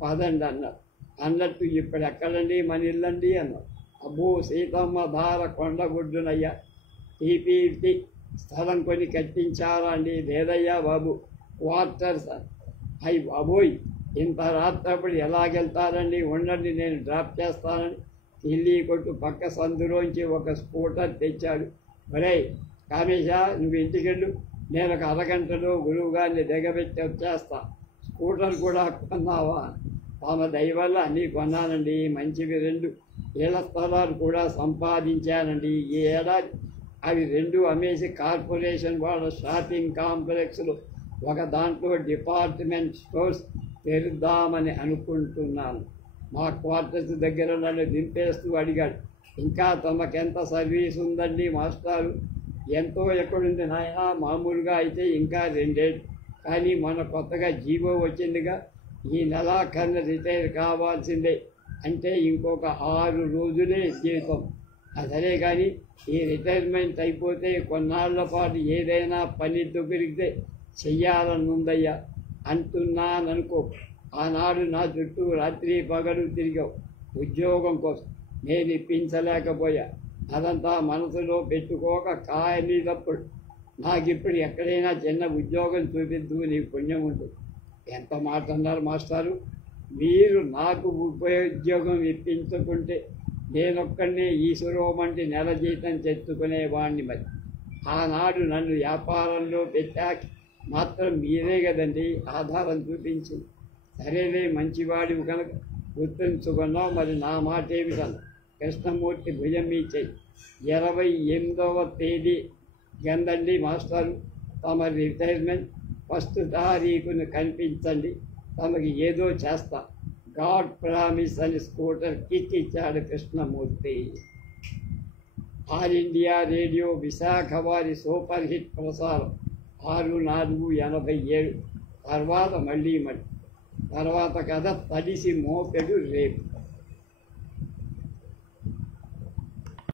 పదండి అన్నారు. అన్నట్టు ఇప్పుడు ఎక్కడండి మన ఇల్లండి అన్నారు. అబ్బో సీతమ్మ ధార కొండగుడ్డునయ్యా, టీపీటీ స్థలం కొని కట్టించారా అండి? లేదయ్యా బాబు, క్వార్టర్స్. అయ్యి బాబోయ్, ఇంత రాత్రప్పుడు ఎలాగెళ్తారండి? ఉండండి, నేను డ్రాప్ చేస్తానని ఢిల్లీ కొట్టు పక్క సందులోంచి ఒక స్కూటర్ తెచ్చాడు. ఒరేయ్ కామేశ, నువ్వు ఇంటికెళ్ళు, నేను ఒక అరగంటలో గురువు గారిని దిగబెట్టి వచ్చేస్తా. స్కూటర్ కూడా కొన్నావా? తమ దయ వల్ల అన్నీ కొన్నానండి, మంచివి 2 ఇళ్ల స్థలాలు కూడా సంపాదించానండి ఈ ఏడాది. అవి 2 అమ్మేసి కార్పొరేషన్ వాళ్ళ షాపింగ్ కాంప్లెక్స్లో ఒక దాంట్లో డిపార్ట్మెంట్ స్టోర్స్ తెరుద్దామని అనుకుంటున్నాను. మా క్వార్టర్స్ దగ్గర నన్ను దింపేస్తూ అడిగాడు, ఇంకా తమకెంత సర్వీస్ ఉందండి మాస్టారు? ఎంతో ఎక్కడుంది నాయన, మామూలుగా అయితే ఇంకా 2 ఏళ్ళు, కానీ మన కొత్తగా జీవో వచ్చిందిగా, ఈ నెలాఖరున రిటైర్ కావాల్సిందే, అంటే ఇంకొక 6 రోజులే జీవితం. అసలే కానీ ఈ రిటైర్మెంట్ అయిపోతే కొన్నాళ్ల పాటు ఏదైనా పని దొరికితే చెయ్యాలనుందయ్యా అంటున్నాననుకో. ఆనాడు నా చుట్టూ రాత్రి పగలు తిరిగావు ఉద్యోగం కోసం, నేను ఇప్పించలేకపోయా. అదంతా మనసులో పెట్టుకోక కాయనీదప్పుడు నాకిప్పుడు ఎక్కడైనా చిన్న ఉద్యోగం చూపిద్దు, నీకు పుణ్యం ఉంటుంది. ఎంత మాట అన్నారు మాస్టారు? మీరు నాకు ఉద్యోగం ఇప్పించుకుంటే నేనొక్కడినే ఈశ్వరోమంటి నెల జీతం తెచ్చుకునేవాడిని. మరి ఆనాడు నన్ను వ్యాపారంలో పెట్టాక మాత్రం మీరే కదండి ఆధారం చూపించి. సరేలే, మంచివాడివి కనుక గుర్తుంచుకున్నావు, మరి నా మాట ఏమిటన్నా? కృష్ణమూర్తి భుజం మీ చెయ్యి. 28వ తేదీ గందండి మాస్టారు, తమ రిటైర్మెంట్ 1వ తారీఖును కనిపించండి, తమకి ఏదో చేస్తా, గాడ్ ప్రామిస్ అని స్కూటర్ కిక్ ఇచ్చాడు Krishnamurthy. All India radio Visakha వారి సూపర్ హిట్ ప్రసారం 6/4/87. తర్వాత మళ్ళీ తర్వాత కథ తడిసి మోపెడు రేపు.